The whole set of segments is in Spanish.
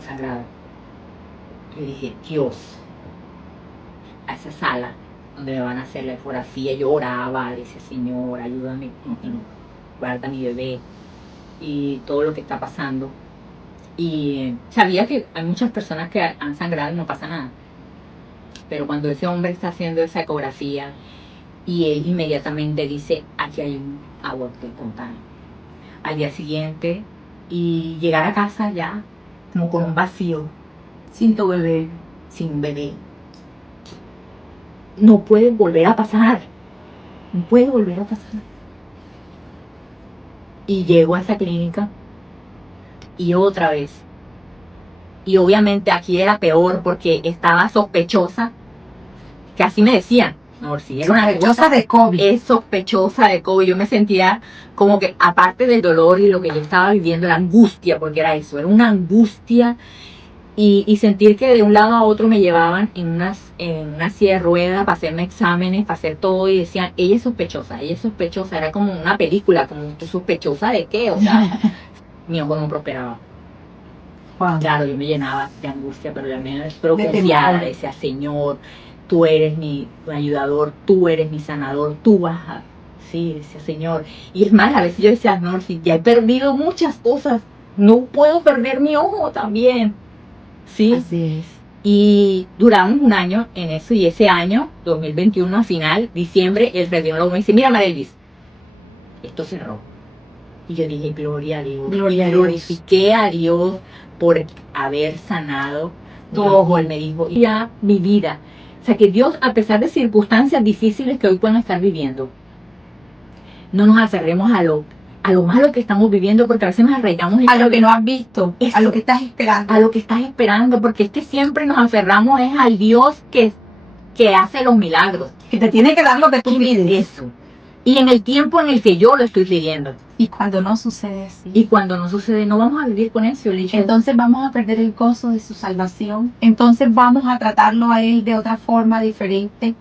sagrado. Y dije, Dios, a esa sala donde me van a hacer la ecografía, yo oraba, decía, Señor, ayúdame, guarda a mi bebé y todo lo que está pasando. Y sabía que hay muchas personas que han sangrado y no pasa nada. Pero cuando ese hombre está haciendo esa ecografía y él inmediatamente dice, aquí hay un aborto espontáneo. Al día siguiente, y llegar a casa ya como con un vacío, Sin tu bebé. sin un bebé. No puede volver a pasar. No puede volver a pasar. Y llego a esa clínica y otra vez. Y obviamente aquí era peor porque estaba sospechosa, que así me decían. No, si era una Sospechosa de COVID. Es sospechosa de COVID. Yo me sentía como que, aparte del dolor y lo que yo estaba viviendo, la angustia, porque era eso, era una angustia. Y sentir que de un lado a otro me llevaban en una silla de ruedas para hacerme exámenes, para hacer todo, y decían, ella es sospechosa, era como una película, como, ¿tú sospechosa de qué? O sea, mi ojo no prosperaba. Wow. Claro, yo me llenaba de angustia, pero también confiada, decía, Señor, tú eres mi ayudador, tú eres mi sanador, tú vas a... Sí, decía, Señor. Y es más, a veces yo decía, no, si ya he perdido muchas cosas, no puedo perder mi ojo también. Sí. Así es. Y duramos un año en eso, y ese año, 2021, a final, diciembre, el radiólogo me dice, mira, Marelis, esto cerró. Y yo dije, gloria a Dios. Gloria a Dios. Glorifiqué a Dios por haber sanado tu ojo. Él me dijo, ya mi vida. O sea, que Dios, a pesar de circunstancias difíciles que hoy pueden estar viviendo, no nos aferremos a lo malo que estamos viviendo, porque a veces nos arraigamos a lo que no has visto, eso, a lo que estás esperando. A lo que estás esperando, porque es que siempre nos aferramos es al Dios que hace los milagros. Que te tiene que dar lo que tú pides. Eso. Y en el tiempo en el que yo lo estoy pidiendo. Y cuando no sucede así. Y cuando no sucede, no vamos a vivir con eso. Entonces vamos a perder el gozo de su salvación. Entonces vamos a tratarlo a Él de otra forma diferente.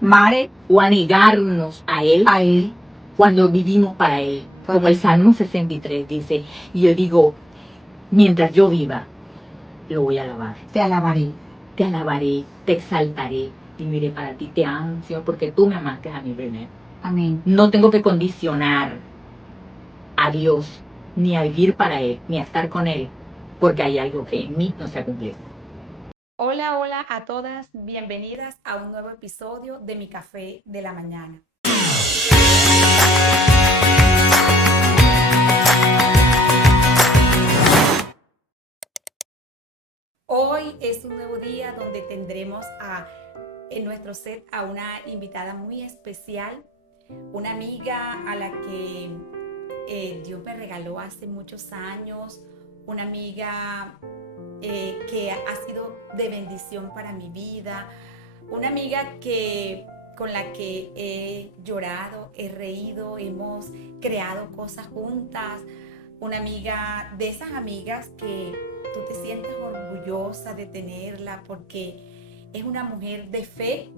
Mare, o a negarnos a Él cuando vivimos para Él. Como el Salmo 63 dice, y yo digo, mientras yo viva, lo voy a alabar. Te alabaré. Te alabaré, te exaltaré, y miré para ti, te amo, Señor, porque tú me amaste a mí primero. Amén. No tengo que condicionar a Dios, ni a vivir para Él, ni a estar con Él, porque hay algo que en mí no se ha cumplido. Hola, hola a todas, bienvenidas a un nuevo episodio de Mi Café de la Mañana. Hoy es un nuevo día donde tendremos en nuestro set a una invitada muy especial, una amiga a la que Dios me regaló hace muchos años, una amiga que ha sido de bendición para mi vida, una amiga con la que he llorado, he reído, hemos creado cosas juntas, una amiga de esas amigas que tú te sientes orgullosa de tenerla porque es una mujer de fe,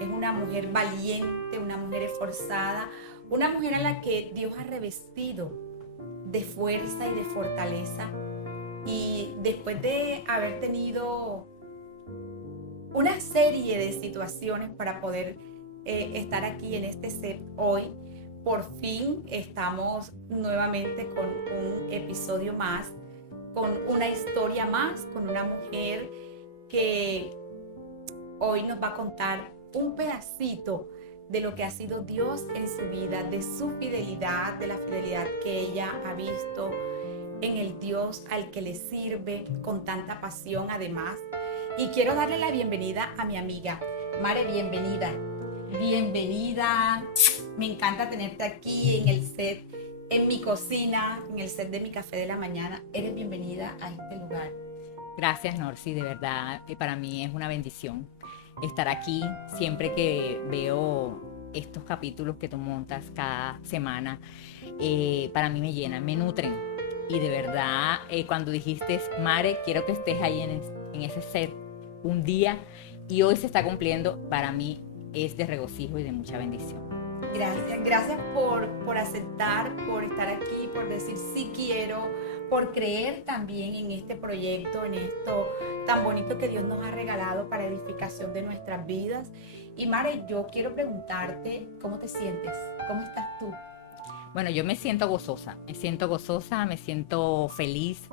es una mujer valiente, una mujer esforzada, una mujer a la que Dios ha revestido de fuerza y de fortaleza. Y después de haber tenido una serie de situaciones para poder estar aquí en este set hoy, por fin estamos nuevamente con un episodio más, con una historia más, con una mujer que hoy nos va a contar un pedacito de lo que ha sido Dios en su vida, de su fidelidad, de la fidelidad que ella ha visto en el Dios al que le sirve con tanta pasión además. Y quiero darle la bienvenida a mi amiga. Mare, bienvenida. Bienvenida. Me encanta tenerte aquí en el set, en mi cocina, en el set de Mi Café de la Mañana. Eres bienvenida a este lugar. Gracias, Norsi, de verdad que para mí es una bendición estar aquí siempre que veo estos capítulos que tú montas cada semana. Para mí me llenan, me nutren. Y de verdad, cuando dijiste, Mare, quiero que estés ahí en ese set un día, y hoy se está cumpliendo, para mí es de regocijo y de mucha bendición. Gracias por aceptar, por estar aquí, por decir sí quiero, por creer también en este proyecto, en esto tan bonito que Dios nos ha regalado para edificación de nuestras vidas. Y Mare, yo quiero preguntarte, ¿cómo te sientes? ¿Cómo estás tú? Bueno, yo me siento gozosa, me siento feliz.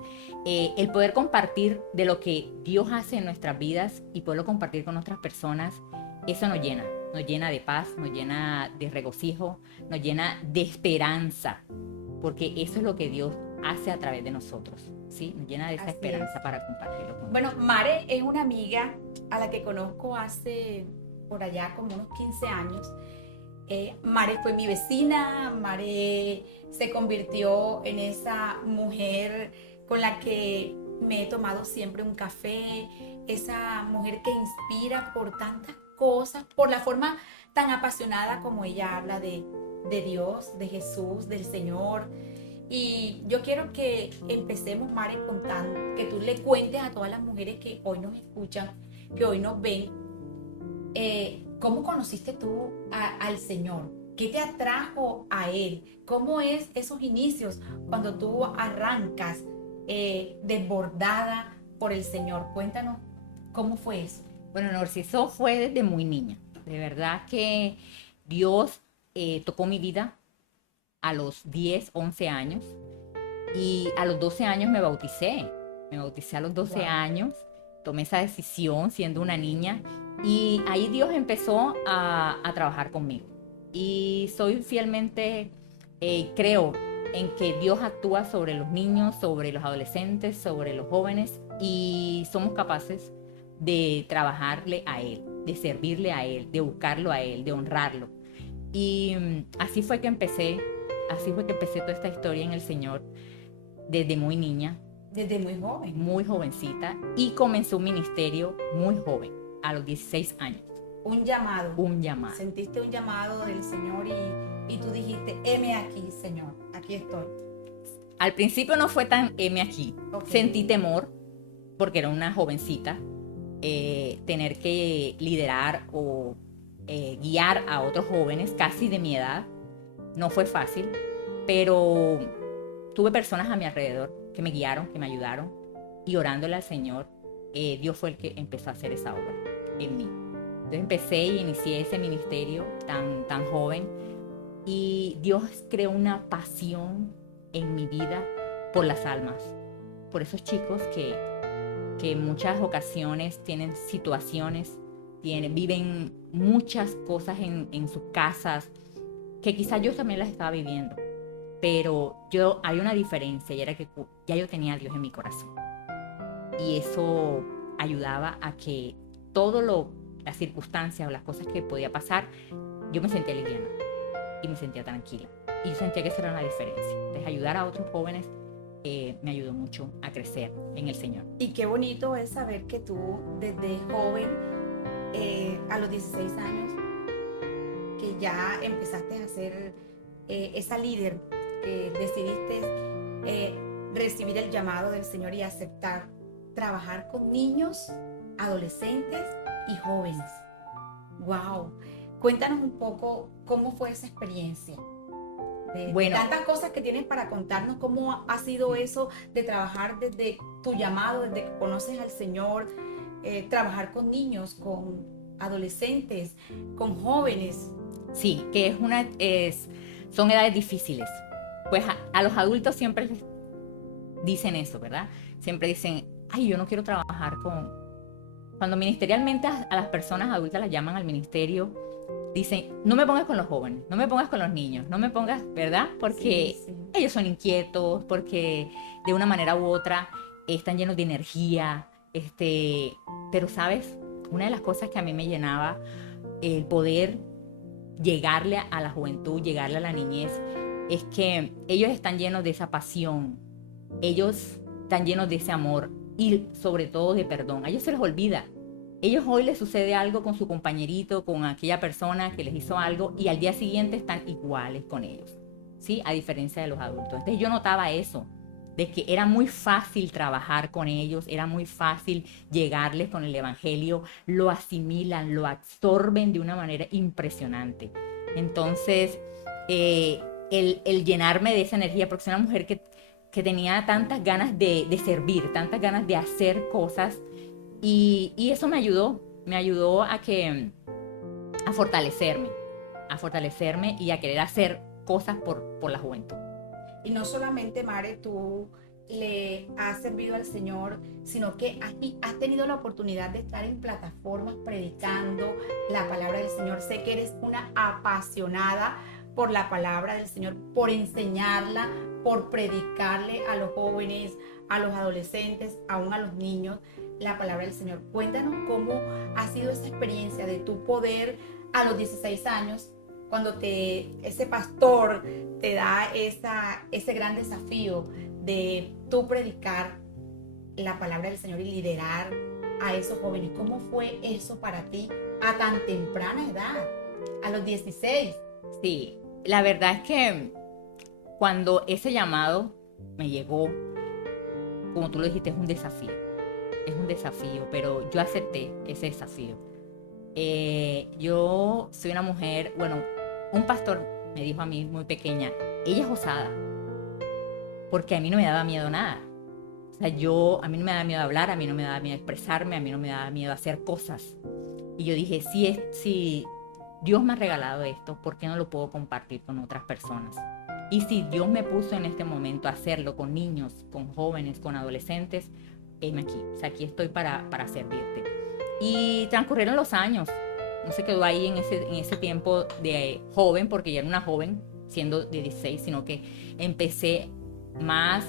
El poder compartir de lo que Dios hace en nuestras vidas y poderlo compartir con otras personas, eso nos llena de paz, nos llena de regocijo, nos llena de esperanza, porque eso es lo que Dios hace a través de nosotros, ¿sí? Nos llena de esa Así esperanza es. para compartirlo con Bueno, otros. Mare es una amiga a la que conozco hace por allá como unos 15 años. Mare fue mi vecina, Mare se convirtió en esa mujer con la que me he tomado siempre un café, esa mujer que inspira por tantas cosas, por la forma tan apasionada como ella habla de Dios, de Jesús, del Señor. Y yo quiero que empecemos, Mare, contando, que tú le cuentes a todas las mujeres que hoy nos escuchan, que hoy nos ven, ¿cómo conociste tú al Señor? ¿Qué te atrajo a Él? ¿Cómo es esos inicios cuando tú arrancas desbordada por el Señor? Cuéntanos, ¿cómo fue eso? Bueno, Narciso fue desde muy niña. De verdad que Dios tocó mi vida a los 10, 11 años y a los 12 años me bauticé. Me bauticé a los 12 Wow. años, tomé esa decisión siendo una niña y ahí Dios empezó a trabajar conmigo. Y soy fielmente, creo en que Dios actúa sobre los niños, sobre los adolescentes, sobre los jóvenes y somos capaces de trabajarle a Él, de servirle a Él, de buscarlo a Él, de honrarlo. Y así fue que empecé toda esta historia en el Señor desde muy niña, Desde muy joven. muy jovencita, y comencé un ministerio muy joven, a los 16 años, Un llamado. un llamado. Sentiste un llamado del Señor y tú dijiste, heme aquí, Señor, aquí estoy. Al principio no fue tan heme aquí, Ok. sentí temor porque era una jovencita, tener que liderar o guiar a otros jóvenes casi de mi edad, no fue fácil, pero tuve personas a mi alrededor que me guiaron, que me ayudaron y orándole al Señor, Dios fue el que empezó a hacer esa obra en mí. Entonces empecé y inicié ese ministerio tan joven y Dios creó una pasión en mi vida por las almas, por esos chicos que en muchas ocasiones tienen situaciones, viven muchas cosas en sus casas que quizás yo también las estaba viviendo, pero hay una diferencia y era que ya yo tenía a Dios en mi corazón y eso ayudaba a que las circunstancias o las cosas que podía pasar, yo me sentía liviana y me sentía tranquila y yo sentía que esa era la diferencia. Entonces ayudar a otros jóvenes me ayudó mucho a crecer en el Señor. Y qué bonito es saber que tú desde joven, a los 16 años, que ya empezaste a ser esa líder, que decidiste recibir el llamado del Señor y aceptar trabajar con niños, adolescentes y jóvenes. ¡Wow! Cuéntanos un poco cómo fue esa experiencia. De tantas cosas que tienes para contarnos, cómo ha sido eso de trabajar desde tu llamado, desde que conoces al Señor, trabajar con niños, con adolescentes, con jóvenes. Sí, que son edades difíciles. Pues a los adultos siempre les dicen eso, ¿verdad? Siempre dicen, ay, yo no quiero trabajar Cuando ministerialmente a las personas adultas las llaman al ministerio, dicen, no me pongas con los jóvenes, no me pongas con los niños, no me pongas, ¿verdad? Porque sí. Ellos son inquietos, porque de una manera u otra están llenos de energía, pero ¿sabes? Una de las cosas que a mí me llenaba, el poder llegarle a la juventud, llegarle a la niñez, es que ellos están llenos de esa pasión, ellos están llenos de ese amor y sobre todo de perdón. A ellos se les olvida. Ellos hoy les sucede algo con su compañerito, con aquella persona que les hizo algo y al día siguiente están iguales con ellos, ¿sí? A diferencia de los adultos. Entonces yo notaba eso, de que era muy fácil trabajar con ellos, era muy fácil llegarles con el evangelio, lo asimilan, lo absorben de una manera impresionante. Entonces, el llenarme de esa energía, porque soy una mujer que que tenía tantas ganas de servir, tantas ganas de hacer cosas, y eso me ayudó a fortalecerme y a querer hacer cosas por la juventud. Y no solamente, Mare, tú le has servido al Señor, sino que has tenido la oportunidad de estar en plataformas predicando la palabra del Señor. Sé que eres una apasionada por la palabra del Señor, por enseñarla, por predicarle a los jóvenes, a los adolescentes, aún a los niños, la palabra del Señor. Cuéntanos cómo ha sido esa experiencia de tu poder a los 16 años, cuando ese pastor te da ese gran desafío de tú predicar la palabra del Señor y liderar a esos jóvenes. ¿Cómo fue eso para ti a tan temprana edad, a los 16? Sí, la verdad es que cuando ese llamado me llegó, como tú lo dijiste, es un desafío, pero yo acepté ese desafío. Yo soy una mujer, un pastor me dijo a mí muy pequeña, ella es osada, porque a mí no me daba miedo nada. O sea, a mí no me daba miedo hablar, a mí no me daba miedo expresarme, a mí no me daba miedo hacer cosas. Y yo dije, si Dios me ha regalado esto, ¿por qué no lo puedo compartir con otras personas? Y si Dios me puso en este momento a hacerlo con niños, con jóvenes, con adolescentes, heme aquí. O sea, aquí estoy para servirte. Y transcurrieron los años. No se quedó ahí en ese tiempo de joven, porque ya era una joven, siendo de 16, sino que empecé más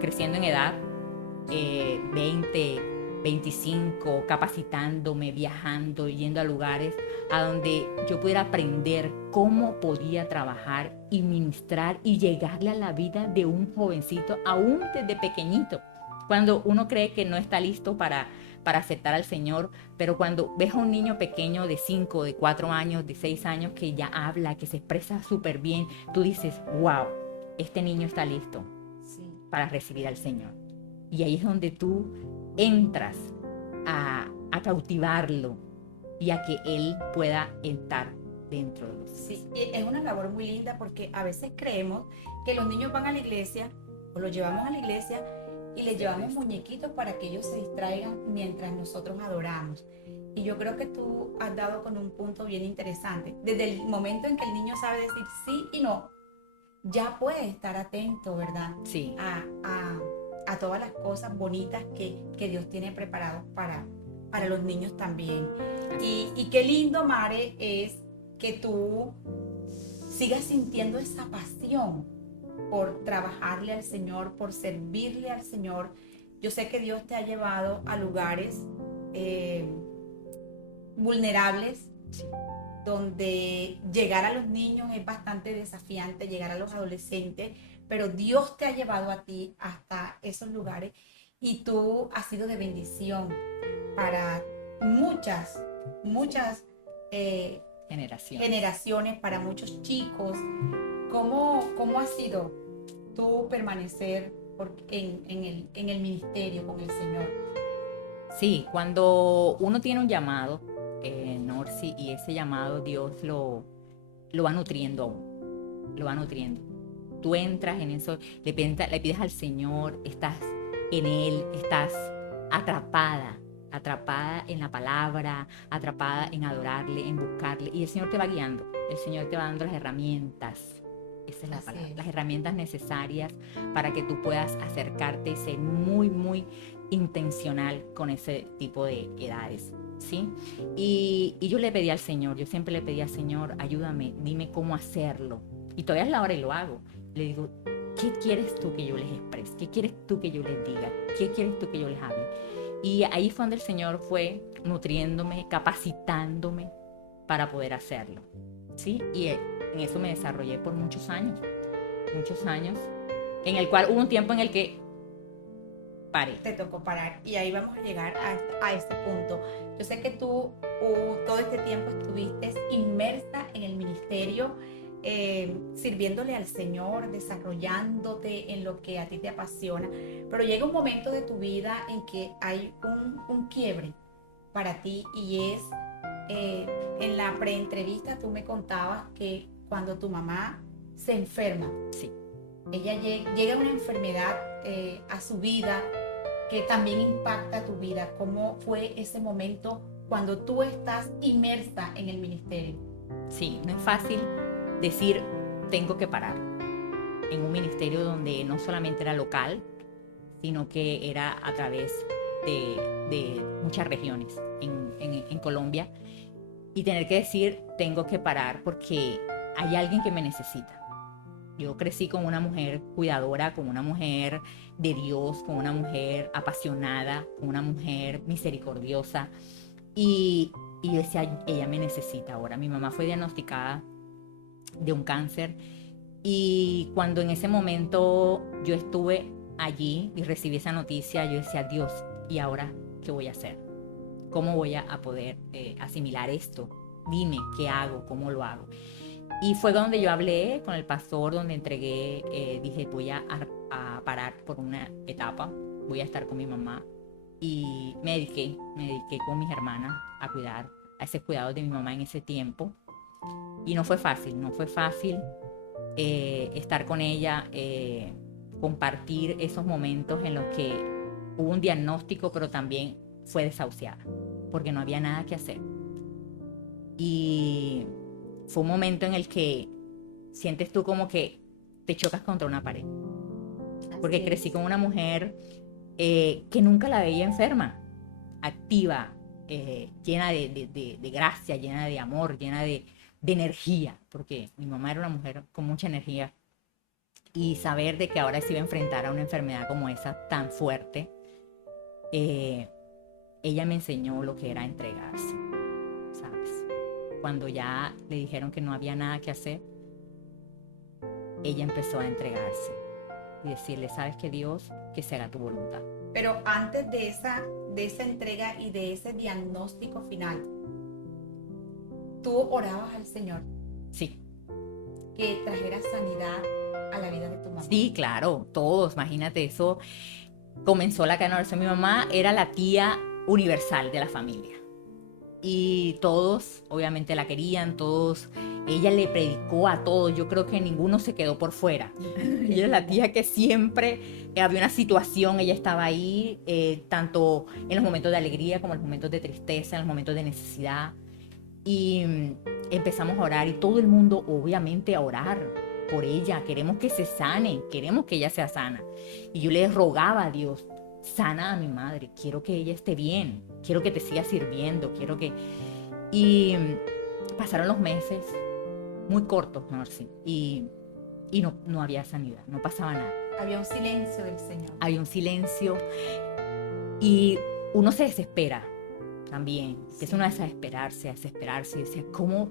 creciendo en edad, 20, 25, capacitándome, viajando, yendo a lugares a donde yo pudiera aprender cómo podía trabajar y ministrar y llegarle a la vida de un jovencito, aún desde pequeñito. Cuando uno cree que no está listo para aceptar al Señor, pero cuando ves a un niño pequeño de 5, de 4 años, de 6 años, que ya habla, que se expresa súper bien, tú dices, wow, este niño está listo para recibir al Señor. Y ahí es donde tú entras a cautivarlo y a que Él pueda entrar dentro de nosotros. Sí, es una labor muy linda, porque a veces creemos que los niños van a la iglesia o los llevamos a la iglesia y les llevamos muñequitos para que ellos se distraigan mientras nosotros adoramos. Y yo creo que tú has dado con un punto bien interesante. Desde el momento en que el niño sabe decir sí y no, ya puede estar atento, ¿verdad? Sí. A todas las cosas bonitas que Dios tiene preparados para los niños también. Y qué lindo, Mare, es que tú sigas sintiendo esa pasión por trabajarle al Señor, por servirle al Señor. Yo sé que Dios te ha llevado a lugares vulnerables, Sí. donde llegar a los niños es bastante desafiante, llegar a los adolescentes, pero Dios te ha llevado a ti hasta esos lugares y tú has sido de bendición para muchas generaciones, para muchos chicos. ¿Cómo ha sido tú permanecer en el ministerio con el Señor? Sí, cuando uno tiene un llamado, Norsi, y ese llamado Dios lo va nutriendo aún, lo va nutriendo. Tú entras en eso, le pides al Señor, estás en Él, estás atrapada en la palabra, atrapada en adorarle, en buscarle, y el Señor te va guiando, el Señor te va dando las herramientas. Esa es la palabra, las herramientas necesarias para que tú puedas acercarte y ser muy, muy intencional con ese tipo de edades, ¿sí? Y yo le pedí al Señor, yo siempre le pedí al Señor, ayúdame, dime cómo hacerlo. Y todavía es la hora y lo hago. Le digo, ¿qué quieres tú que yo les exprese? ¿Qué quieres tú que yo les diga? ¿Qué quieres tú que yo les hable? Y ahí fue donde el Señor fue nutriéndome, capacitándome para poder hacerlo, ¿sí? Y en eso me desarrollé por muchos años, en el cual hubo un tiempo en el que paré. Te tocó parar, y ahí vamos a llegar a este punto. Yo sé que tú todo este tiempo estuviste inmersa en el ministerio, sirviéndole al Señor, desarrollándote en lo que a ti te apasiona, pero llega un momento de tu vida en que hay un quiebre para ti, y es en la preentrevista tú me contabas que cuando tu mamá se enferma, Sí. llega una enfermedad a su vida que también impacta tu vida. ¿Cómo fue ese momento cuando tú estás inmersa en el ministerio? Sí, no es fácil decir tengo que parar en un ministerio donde no solamente era local, sino que era a través de muchas regiones en Colombia, y tener que decir tengo que parar porque hay alguien que me necesita. Yo crecí con una mujer cuidadora, con una mujer de Dios, con una mujer apasionada, con una mujer misericordiosa, y yo decía, ella me necesita ahora. Mi mamá fue diagnosticada de un cáncer, y cuando en ese momento yo estuve allí y recibí esa noticia, yo decía, Dios, ¿y ahora qué voy a hacer? ¿Cómo voy a poder asimilar esto? Dime, ¿qué hago? ¿Cómo lo hago? Y fue donde yo hablé con el pastor, donde entregué, dije, voy a parar por una etapa, voy a estar con mi mamá. Y me dediqué con mis hermanas a cuidar, a ese cuidado de mi mamá en ese tiempo. Y no fue fácil estar con ella, compartir esos momentos en los que hubo un diagnóstico, pero también fue desahuciada, porque no había nada que hacer. Y fue un momento en el que sientes tú como que te chocas contra una pared, porque crecí con una mujer que nunca la veía enferma, activa, llena de gracia, llena de amor, llena de energía, porque mi mamá era una mujer con mucha energía, y saber de que ahora se iba a enfrentar a una enfermedad como esa tan fuerte, ella me enseñó lo que era entregarse, ¿sabes? Cuando ya le dijeron que no había nada que hacer, ella empezó a entregarse y decirle, ¿sabes qué, Dios? Que se haga tu voluntad. Pero antes de esa entrega y de ese diagnóstico final, ¿tú orabas al Señor Sí. que trajera sanidad a la vida de tu mamá? Sí, claro, todos, imagínate eso. Comenzó la cadena de oración. Mi mamá era la tía universal de la familia. Y todos, obviamente, la querían, todos. Ella le predicó a todos. Yo creo que ninguno se quedó por fuera. Ella es la tía que siempre había una situación, ella estaba ahí, tanto en los momentos de alegría como en los momentos de tristeza, en los momentos de necesidad. Y empezamos a orar, y todo el mundo, obviamente, a orar por ella. Queremos que se sane, queremos que ella sea sana. Y yo le rogaba a Dios, sana a mi madre, quiero que ella esté bien, quiero que te siga sirviendo, quiero que... Y pasaron los meses, muy cortos, Norsi, y no había sanidad, no pasaba nada. Había un silencio del Señor. Había un silencio, y uno se desespera también, es una desesperarse, y decir, ¿cómo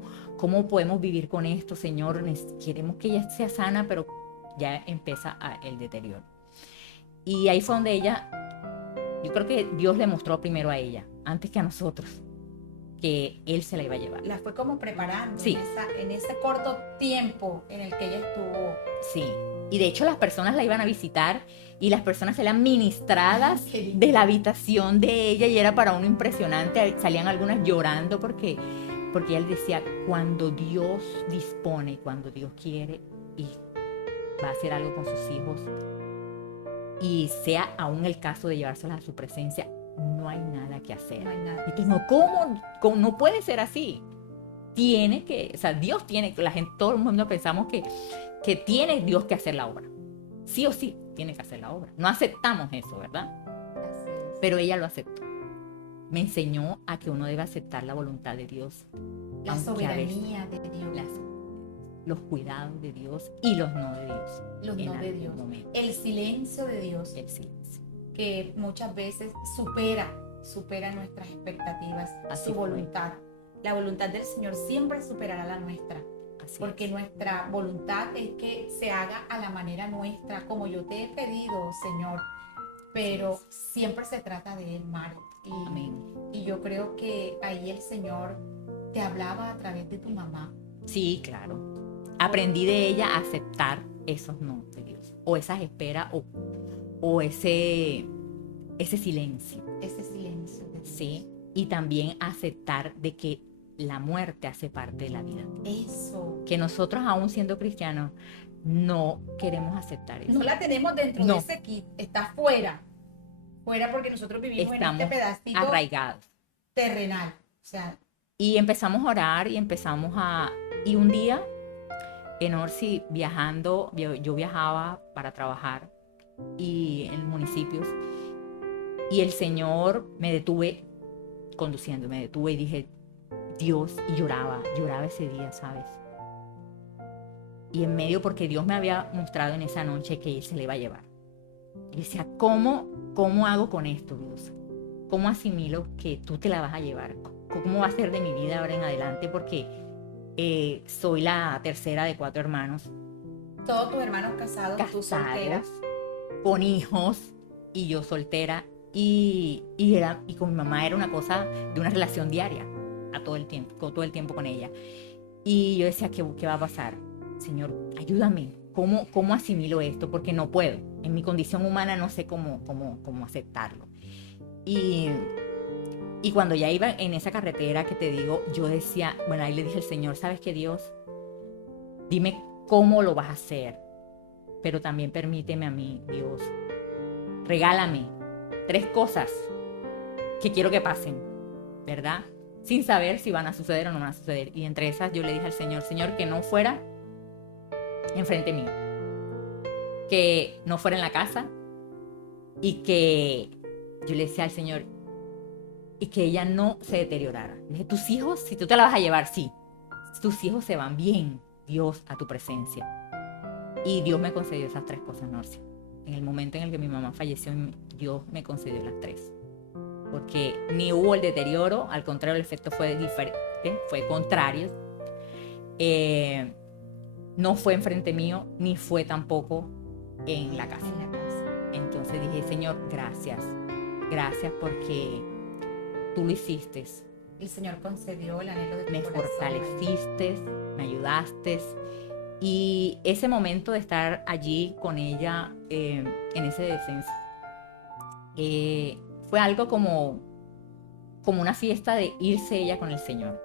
podemos vivir con esto, Señor? Queremos que ella sea sana, pero ya empieza el deterioro. Y ahí fue donde ella, yo creo que Dios le mostró primero a ella, antes que a nosotros, que Él se la iba a llevar. La fue como preparando, Sí. en ese corto tiempo en el que ella estuvo. Sí, y de hecho las personas la iban a visitar, y las personas salían ministradas de la habitación de ella, y era para uno impresionante. Salían algunas llorando porque él decía, cuando Dios dispone, cuando Dios quiere y va a hacer algo con sus hijos, y sea aún el caso de llevárselas a su presencia, no hay nada que hacer. No hay nada. Y tú, no, ¿cómo? No puede ser así. Dios tiene, la gente, todo el mundo pensamos que tiene Dios que hacer la obra. Sí o sí tiene que hacer la obra. No aceptamos eso, ¿verdad? Así es. Pero ella lo aceptó. Me enseñó a que uno debe aceptar la voluntad de Dios. La aunque a veces soberanía de Dios. Los cuidados de Dios y los no de Dios. Los en no de algún Dios. momento. El silencio de Dios, El silencio. que muchas veces supera nuestras expectativas, Así su fue. voluntad. La voluntad del Señor siempre superará la nuestra. Así Porque es. nuestra voluntad es que se haga a la manera nuestra, como yo te he pedido, Señor. Pero siempre se trata de Él, Mari. Amén. Y yo creo que ahí el Señor te hablaba a través de tu mamá. Sí, claro. Aprendí de ella a aceptar esos no de Dios, o esas esperas, o ese silencio, Ese silencio de Dios. ¿sí? Y también aceptar de que la muerte hace parte de la vida. Eso. Que nosotros, aún siendo cristianos, no queremos aceptar eso. No la tenemos dentro No. de ese kit, está fuera. Fuera porque nosotros vivimos Estamos en este pedacito arraigados. terrenal. O sea, Y empezamos a orar y y un día, en Orsi, viajando, yo viajaba para trabajar y en municipios, y el Señor me detuve conduciendo, me detuve y dije, Dios, y lloraba ese día, ¿sabes? Y en medio, porque Dios me había mostrado en esa noche que Él se le iba a llevar. Y decía, ¿cómo hago con esto, Dios? ¿Cómo asimilo que tú te la vas a llevar? ¿Cómo va a ser de mi vida ahora en adelante? Porque soy la tercera de 4 hermanos. todos tus hermanos casados, tú soltera. Casados, con hijos, y yo soltera. Y con mi mamá era una cosa de una relación diaria, todo el tiempo con ella. Y yo decía, ¿qué va a pasar? Señor, ayúdame. ¿Cómo asimilo esto? Porque no puedo. En mi condición humana no sé cómo aceptarlo. Y cuando ya iba en esa carretera que te digo, yo decía, bueno, ahí le dije al Señor, ¿sabes qué, Dios? Dime cómo lo vas a hacer, pero también permíteme a mí, Dios, regálame 3 cosas que quiero que pasen, ¿verdad? Sin saber si van a suceder o no van a suceder. Y entre esas yo le dije al Señor, que no fuera enfrente mío, que no fuera en la casa, y que yo le decía al Señor, y que ella no se deteriorara. Le dije, tus hijos, si tú te la vas a llevar, sí, tus hijos se van bien, Dios, a tu presencia. Y Dios me concedió esas 3 cosas, Norcia. En el momento en el que mi mamá falleció, Dios me concedió las 3. Porque ni hubo el deterioro, al contrario, el efecto fue diferente, fue contrario. No fue enfrente mío, ni fue tampoco en la casa. Entonces dije, Señor, gracias porque tú lo hiciste. El Señor concedió el anhelo de tu Me corazón. fortaleciste, me ayudaste. Y ese momento de estar allí con ella en ese descenso fue algo como una fiesta de irse ella con el Señor.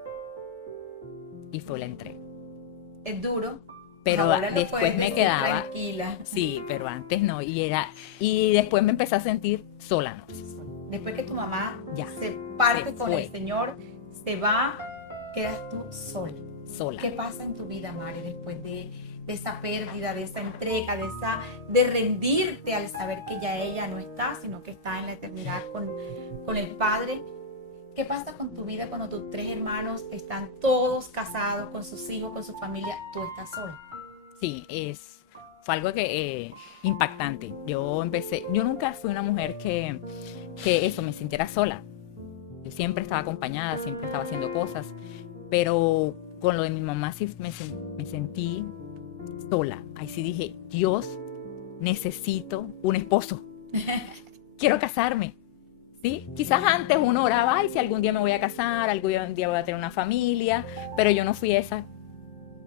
Y fue la entrega. Es duro. Pero Ahora lo después puedes me decir quedaba. tranquila. Sí, pero antes no. Y después me empecé a sentir sola, ¿no? Después que tu mamá Ya, se parte se con fue. el Señor, se va, quedas tú sola. Sola. ¿Qué pasa en tu vida, Mari, después de esa pérdida, de esa entrega, de rendirte al saber que ya ella no está, sino que está en la eternidad con el Padre? ¿Qué pasa con tu vida cuando tus 3 hermanos están todos casados, con sus hijos, con su familia? Tú estás sola. Sí, fue algo que impactante. Yo nunca fui una mujer que me sintiera sola. Yo siempre estaba acompañada, siempre estaba haciendo cosas, pero con lo de mi mamá sí me sentí sola. Ahí sí dije, Dios, necesito un esposo. Quiero casarme. ¿Sí? Quizás antes uno oraba, ay, si algún día me voy a casar, algún día voy a tener una familia, pero yo no fui esa.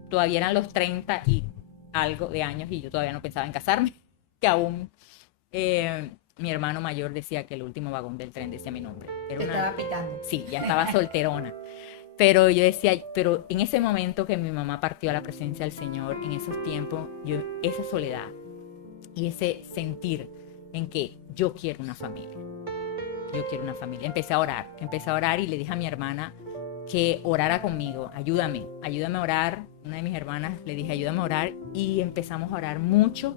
Todavía eran los 30 y algo de años y yo todavía no pensaba en casarme, que aún mi hermano mayor decía que el último vagón del tren decía mi nombre. Estaba pitando. Sí, ya estaba solterona. Pero yo decía, pero en ese momento que mi mamá partió a la presencia del Señor, en esos tiempos, esa soledad y ese sentir en que yo quiero una familia. Yo quiero una familia. Empecé a orar y le dije a mi hermana que orara conmigo. Ayúdame a orar. Una de mis hermanas le dije, ayúdame a orar, y empezamos a orar mucho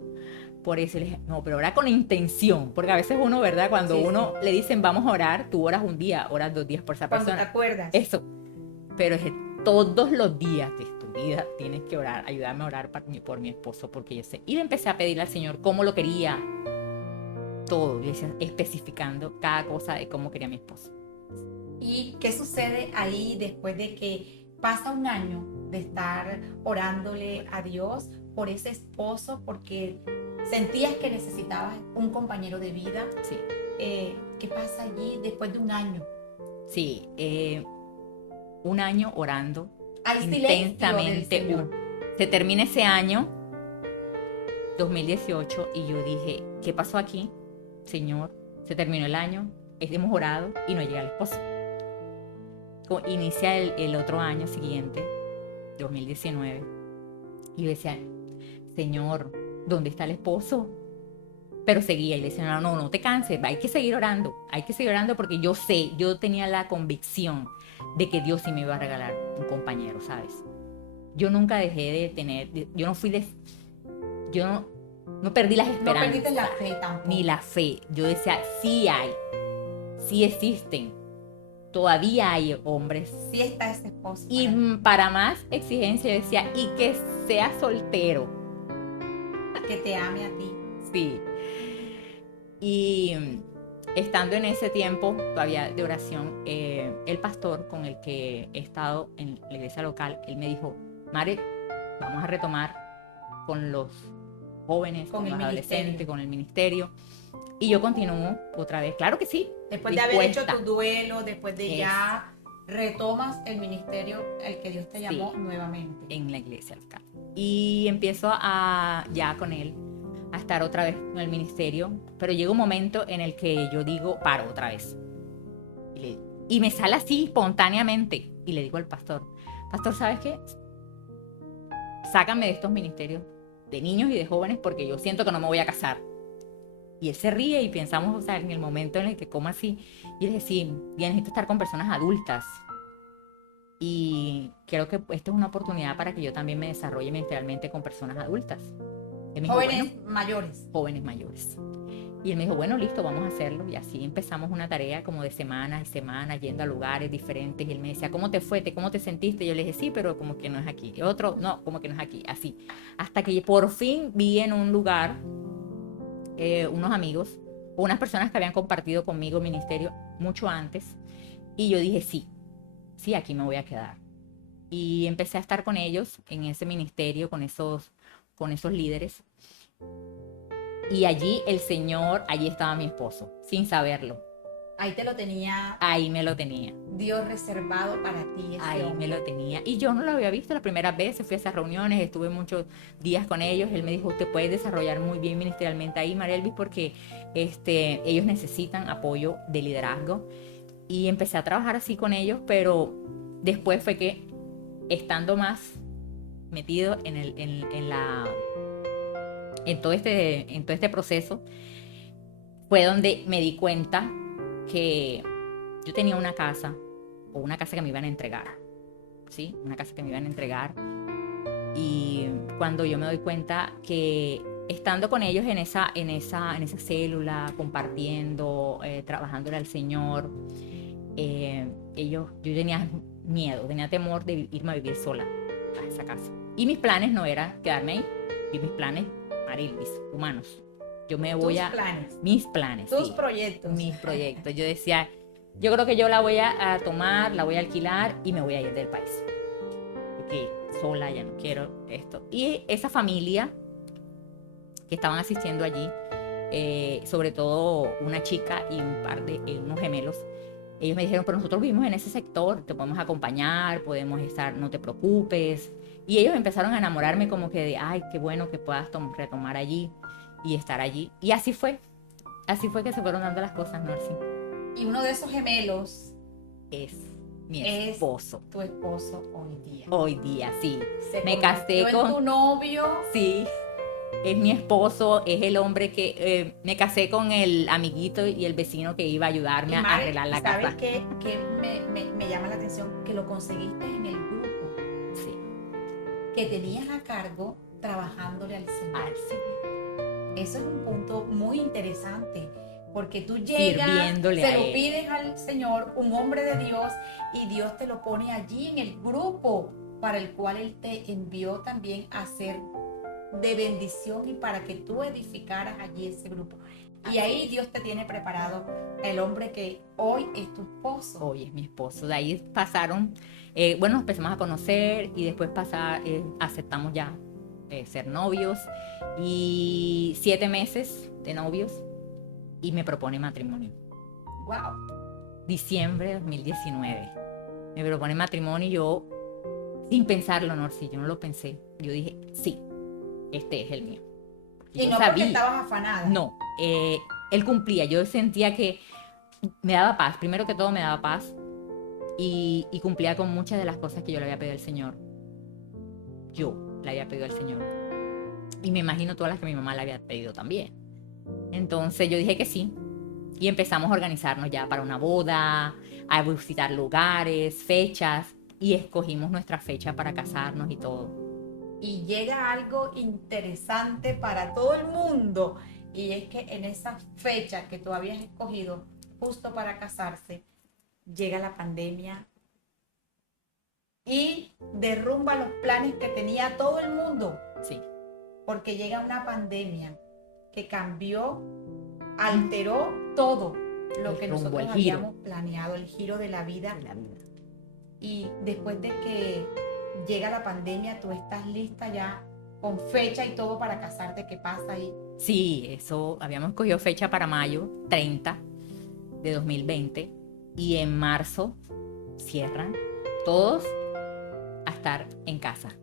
por eso. Le dije, no, pero ora con intención, porque a veces uno, ¿verdad? Cuando Sí, uno le dicen, vamos a orar, tú oras un día, oras 2 días por esa Cuando persona. te acuerdas. Eso. Pero es que todos los días de tu vida tienes que orar, ayudarme a orar por mi esposo, porque yo sé. Y le empecé a pedirle al Señor cómo lo quería, todo, y decía, especificando cada cosa de cómo quería mi esposo. ¿Y qué sucede ahí después de que pasa un año de estar orándole a Dios por ese esposo, porque sentías que necesitabas un compañero de vida? Sí. ¿Qué pasa allí después de un año? Sí, un año orando Hay silencio del intensamente. Señor. Se termina ese año, 2018, y yo dije, ¿qué pasó aquí, Señor? Se terminó el año, hemos orado y no llega el esposo. Inicia el otro año siguiente, 2019, y yo decía, Señor, ¿dónde está el esposo? Pero seguía y le decía, no te canses, hay que seguir orando porque yo tenía la convicción de que Dios sí me iba a regalar un compañero, ¿sabes? Yo nunca dejé de tener, yo no perdí las esperanzas. No perdiste la fe tampoco. Ni la fe. Yo decía, sí hay, sí existen, todavía hay hombres. Sí está ese esposo. Y para más exigencia yo decía, y que sea soltero. Que te ame a ti. Sí. Y estando en ese tiempo todavía de oración, el pastor con el que he estado en la iglesia local, él me dijo, Mare, vamos a retomar con los jóvenes, con los adolescentes, con el ministerio. Y yo continúo otra vez, claro que sí. Después de haber hecho tu duelo, después de ya retomas el ministerio al que Dios te llamó nuevamente. En la iglesia local. Y empiezo ya con él a estar otra vez en el ministerio, pero llega un momento en el que yo digo, paro otra vez. Y me sale así espontáneamente. Y le digo al pastor, ¿sabes qué? Sácame de estos ministerios de niños y de jóvenes porque yo siento que no me voy a casar. Y él se ríe y pensamos, o sea, en el momento en el que, ¿cómo así? Y él dice, sí, ya necesito estar con personas adultas. Y creo que esta es una oportunidad para que yo también me desarrolle mentalmente con personas adultas. Jóvenes mayores. Jóvenes mayores. Y él me dijo, bueno, listo, vamos a hacerlo. Y así empezamos una tarea como de semanas y semanas, yendo a lugares diferentes. Y él me decía, ¿cómo te fue? ¿Cómo te sentiste? Y yo le dije, sí, pero como que no es aquí. Y otro, no, como que no es aquí. Así. Hasta que por fin vi en un lugar unos amigos, unas personas que habían compartido conmigo el ministerio mucho antes. Y yo dije, sí, aquí me voy a quedar. Y empecé a estar con ellos en ese ministerio, con esos líderes. Y allí allí estaba mi esposo, sin saberlo. Ahí te lo tenía. Ahí me lo tenía. Dios reservado para ti. Ahí me lo tenía. Y yo no lo había visto la primera vez. Fui a esas reuniones, estuve muchos días con ellos. Él me dijo, usted puede desarrollar muy bien ministerialmente ahí, María Elvis, porque ellos necesitan apoyo de liderazgo. Y empecé a trabajar así con ellos, pero después fue que, estando más metido en todo este proceso, fue donde me di cuenta que yo tenía una casa que me iban a entregar, ¿sí? Una casa que me iban a entregar. Y cuando yo me doy cuenta que estando con ellos en esa célula, compartiendo, trabajándole al Señor, yo tenía miedo, tenía temor de irme a vivir sola a esa casa. Y mis planes no eran quedarme ahí, y mis planes, Marilvis, humanos. Yo me voy mis planes. Tus proyectos. Mis proyectos. Yo decía, yo creo que yo la voy a tomar, la voy a alquilar y me voy a ir del país. Porque sola ya no quiero esto. Y esa familia que estaban asistiendo allí, sobre todo una chica y un par de unos gemelos, ellos me dijeron, pero nosotros vivimos en ese sector, te podemos acompañar, podemos estar, no te preocupes. Y ellos empezaron a enamorarme como que de, ay, qué bueno que puedas retomar allí y estar allí. Y así fue que se fueron dando las cosas, Norsi. Y uno de esos gemelos es mi esposo. Tu esposo hoy día. Hoy día, sí. Me casé con tu novio. Sí. Es mi esposo, es el hombre que me casé con el amiguito y el vecino que iba a ayudarme a arreglar la casa. ¿Sabes qué me llama la atención? Que lo conseguiste en el grupo. Sí. Que tenías a cargo trabajándole al Señor. Eso es un punto muy interesante, porque tú llegas, se lo pides al Señor, un hombre de Dios, y Dios te lo pone allí en el grupo para el cual Él te envió también a ser de bendición y para que tú edificaras allí ese grupo. Y ahí Dios te tiene preparado el hombre que hoy es tu esposo. Hoy es mi esposo. De ahí pasaron, nos empezamos a conocer y después aceptamos ya ser novios, y 7 meses de novios y me propone matrimonio. Wow. Diciembre de 2019. Me propone matrimonio y yo, sin pensarlo, Norsi, yo no lo pensé. Yo dije, sí, este es el mío. Y no porque estabas afanada. No, él cumplía. Yo sentía que me daba paz. Primero que todo me daba paz y cumplía con muchas de las cosas que yo le había pedido al Señor. Yo le había pedido al Señor. Y me imagino todas las que mi mamá le había pedido también. Entonces yo dije que sí. Y empezamos a organizarnos ya para una boda, a visitar lugares, fechas. Y escogimos nuestra fecha para casarnos y todo. Y llega algo interesante para todo el mundo. Y es que en esa fecha que tú habías escogido justo para casarse, llega la pandemia y derrumba los planes que tenía todo el mundo. Sí. Porque llega una pandemia que cambió, alteró todo lo El que rumbo, nosotros el giro. habíamos planeado, el giro de la vida. De la vida. Y después de que llega la pandemia, tú estás lista ya con fecha y todo para casarte. ¿Qué pasa ahí? Sí, eso, habíamos cogido fecha para mayo 30 de 2020 y en marzo cierran todos a estar en casa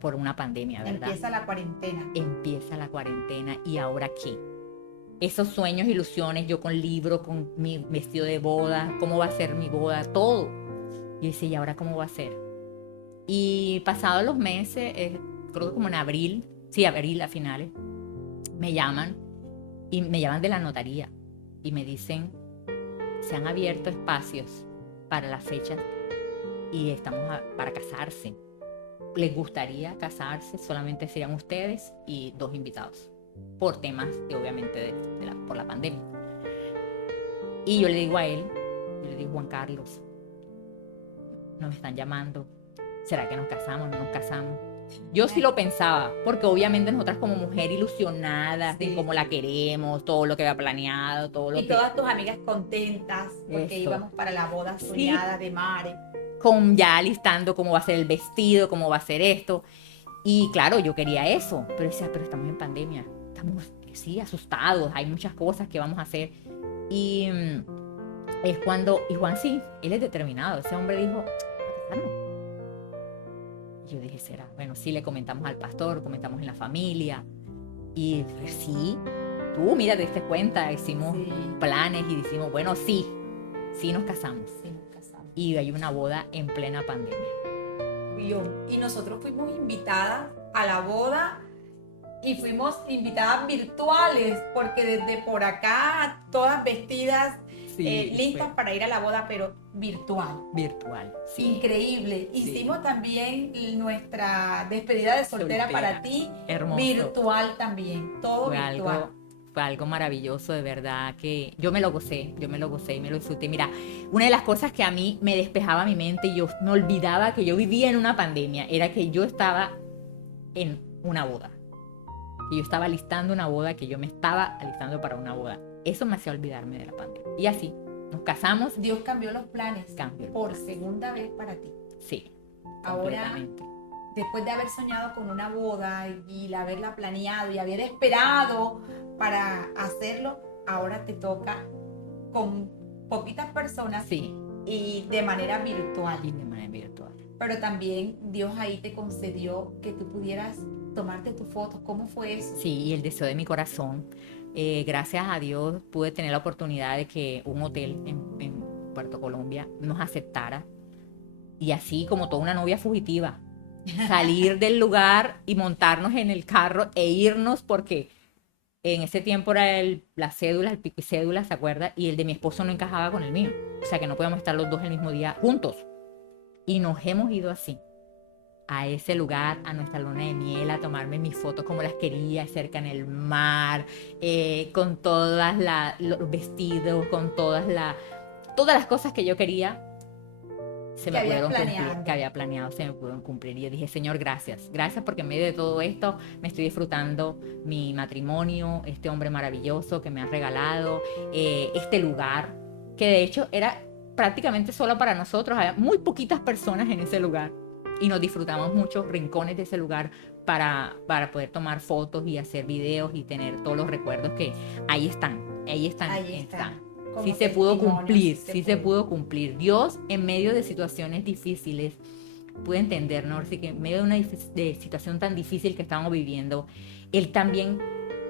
por una pandemia, ¿verdad? Empieza la cuarentena. Empieza la cuarentena y ¿ahora qué? Esos sueños, ilusiones, yo con libro, con mi vestido de boda, cómo va a ser mi boda, todo. Yo decía, ¿y ahora cómo va a ser? Y pasados los meses, creo que como en abril a finales, me llaman de la notaría y me dicen, se han abierto espacios para las fechas y estamos para casarse. ¿Les gustaría casarse? Solamente serían ustedes y 2 invitados, por temas de, obviamente por la pandemia. Y yo le digo a él, Juan Carlos, nos están llamando, ¿será que nos casamos? ¿No nos casamos? Yo sí lo pensaba, porque obviamente nosotras como mujer ilusionadas de cómo la queremos, todo lo que había planeado, todo lo Y que... todas tus amigas contentas porque Eso. íbamos para la boda soñada de Mare. Con ya listando cómo va a ser el vestido, cómo va a ser esto. Y claro, yo quería eso, pero decía, pero estamos en pandemia, estamos, sí, asustados, hay muchas cosas que vamos a hacer. Y es cuando, y Juan sí, él es determinado, ese hombre dijo, "Vamos a casarnos". Yo dije, será, bueno, sí, le comentamos al pastor, comentamos en la familia, y sí, tú, mira, te diste cuenta, hicimos Sí. planes y decimos, bueno, sí nos casamos. Sí, nos casamos. Y hay una boda en plena pandemia. Y nosotros fuimos invitadas a la boda y fuimos invitadas virtuales porque desde por acá todas vestidas listas para ir a la boda, pero virtual. Virtual, sí. Increíble. Sí. Hicimos también nuestra despedida de soltera para ti, hermoso. Virtual también, todo Fue virtual. algo maravilloso, de verdad, que yo me lo gocé y me lo disfruté. Mira, una de las cosas que a mí me despejaba mi mente y yo me olvidaba que yo vivía en una pandemia, era que yo estaba en una boda. Que yo estaba alistando una boda, que yo me estaba alistando para una boda. Eso me hacía olvidarme de la pandemia. Y así, nos casamos. Dios cambió los planes Cambió. por segunda vez para ti. Sí, Ahora, completamente. después de haber soñado con una boda y haberla planeado y haber esperado para hacerlo, ahora te toca con poquitas personas Sí, y de manera virtual. y de manera virtual. Pero también Dios ahí te concedió que tú pudieras tomarte tus fotos. ¿Cómo fue eso? Sí, y el deseo de mi corazón. Gracias a Dios pude tener la oportunidad de que un hotel en Puerto Colombia nos aceptara. Y así como toda una novia fugitiva, salir del lugar y montarnos en el carro e irnos, porque en ese tiempo era las cédulas, el pico y cédula, ¿se acuerda? Y el de mi esposo no encajaba con el mío. O sea que no podíamos estar los dos el mismo día juntos. Y nos hemos ido así, a ese lugar, a nuestra luna de miel, a tomarme mis fotos como las quería, cerca en el mar, con todas los vestidos, con todas las cosas que yo quería, se me pudieron cumplir, que había planeado, se me pudieron cumplir. Y yo dije, Señor, gracias porque en medio de todo esto me estoy disfrutando mi matrimonio, este hombre maravilloso que me ha regalado, este lugar, que de hecho era prácticamente solo para nosotros, había muy poquitas personas en ese lugar. Y nos disfrutamos muchos rincones de ese lugar para poder tomar fotos y hacer videos y tener todos los recuerdos que ahí están. Sí se pudo cumplir. Dios, en medio de situaciones difíciles, pude entender, ¿no? Así que en medio de una situación tan difícil que estamos viviendo, Él también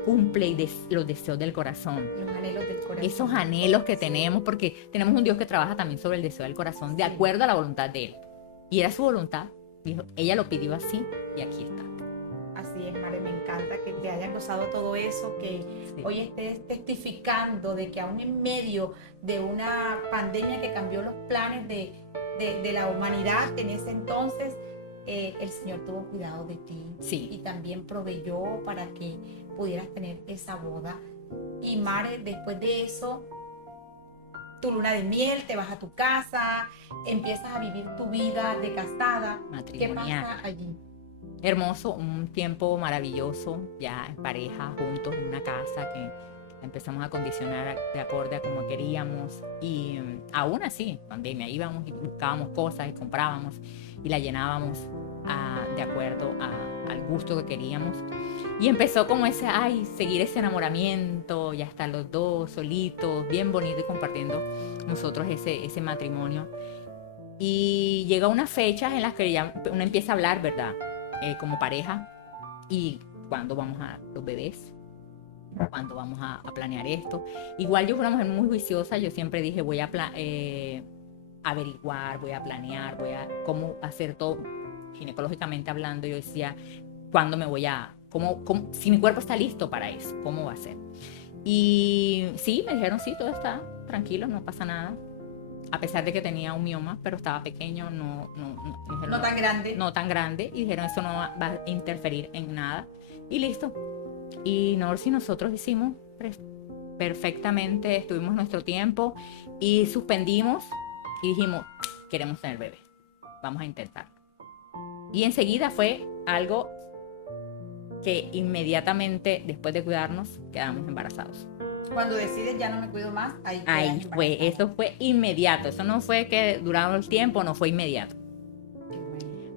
cumple los deseos del corazón. Los anhelos del corazón. Esos anhelos que tenemos, porque tenemos un Dios que trabaja también sobre el deseo del corazón, de acuerdo a la voluntad de Él. Y era su voluntad. Dijo, ella lo pidió así y aquí está. Así es, Mare, me encanta que te hayas gozado todo eso, que Sí. hoy estés testificando de que aún en medio de una pandemia que cambió los planes de la humanidad en ese entonces, el Señor tuvo cuidado de ti. Sí. Y también proveyó para que pudieras tener esa boda. Y Mare, después de eso, tu luna de miel, te vas a tu casa, empiezas a vivir tu vida de casada. ¿Qué Matrimonial. pasa allí? Hermoso, un tiempo maravilloso, ya en pareja, juntos, en una casa que empezamos a acondicionar de acuerdo a como queríamos. Y aún así, pandemia, íbamos y buscábamos cosas y comprábamos y la llenábamos de acuerdo al gusto que queríamos. Y empezó como seguir ese enamoramiento, ya estar los dos solitos, bien bonito y compartiendo nosotros ese matrimonio. Y llega unas fechas en las que ya uno empieza a hablar, ¿verdad? Como pareja, y cuándo vamos a los bebés, cuándo vamos a planear esto. Igual yo fui una mujer muy juiciosa, yo siempre dije voy a averiguar, voy a planear, cómo hacer todo, ginecológicamente hablando. Yo decía, ¿cuándo me voy a, si mi cuerpo está listo para eso, cómo va a ser? Y sí, me dijeron, sí, todo está tranquilo, no pasa nada. A pesar de que tenía un mioma, pero estaba pequeño, no tan grande. No tan grande, y dijeron eso no va a interferir en nada, y listo. Y Norsi, nosotros hicimos perfectamente, estuvimos nuestro tiempo y suspendimos y dijimos, queremos tener bebé, vamos a intentarlo. Y enseguida fue algo que inmediatamente después de cuidarnos quedamos embarazados. Cuando decides ya no me cuido más, ahí fue, eso fue inmediato, eso no fue que duraba el tiempo, no fue inmediato.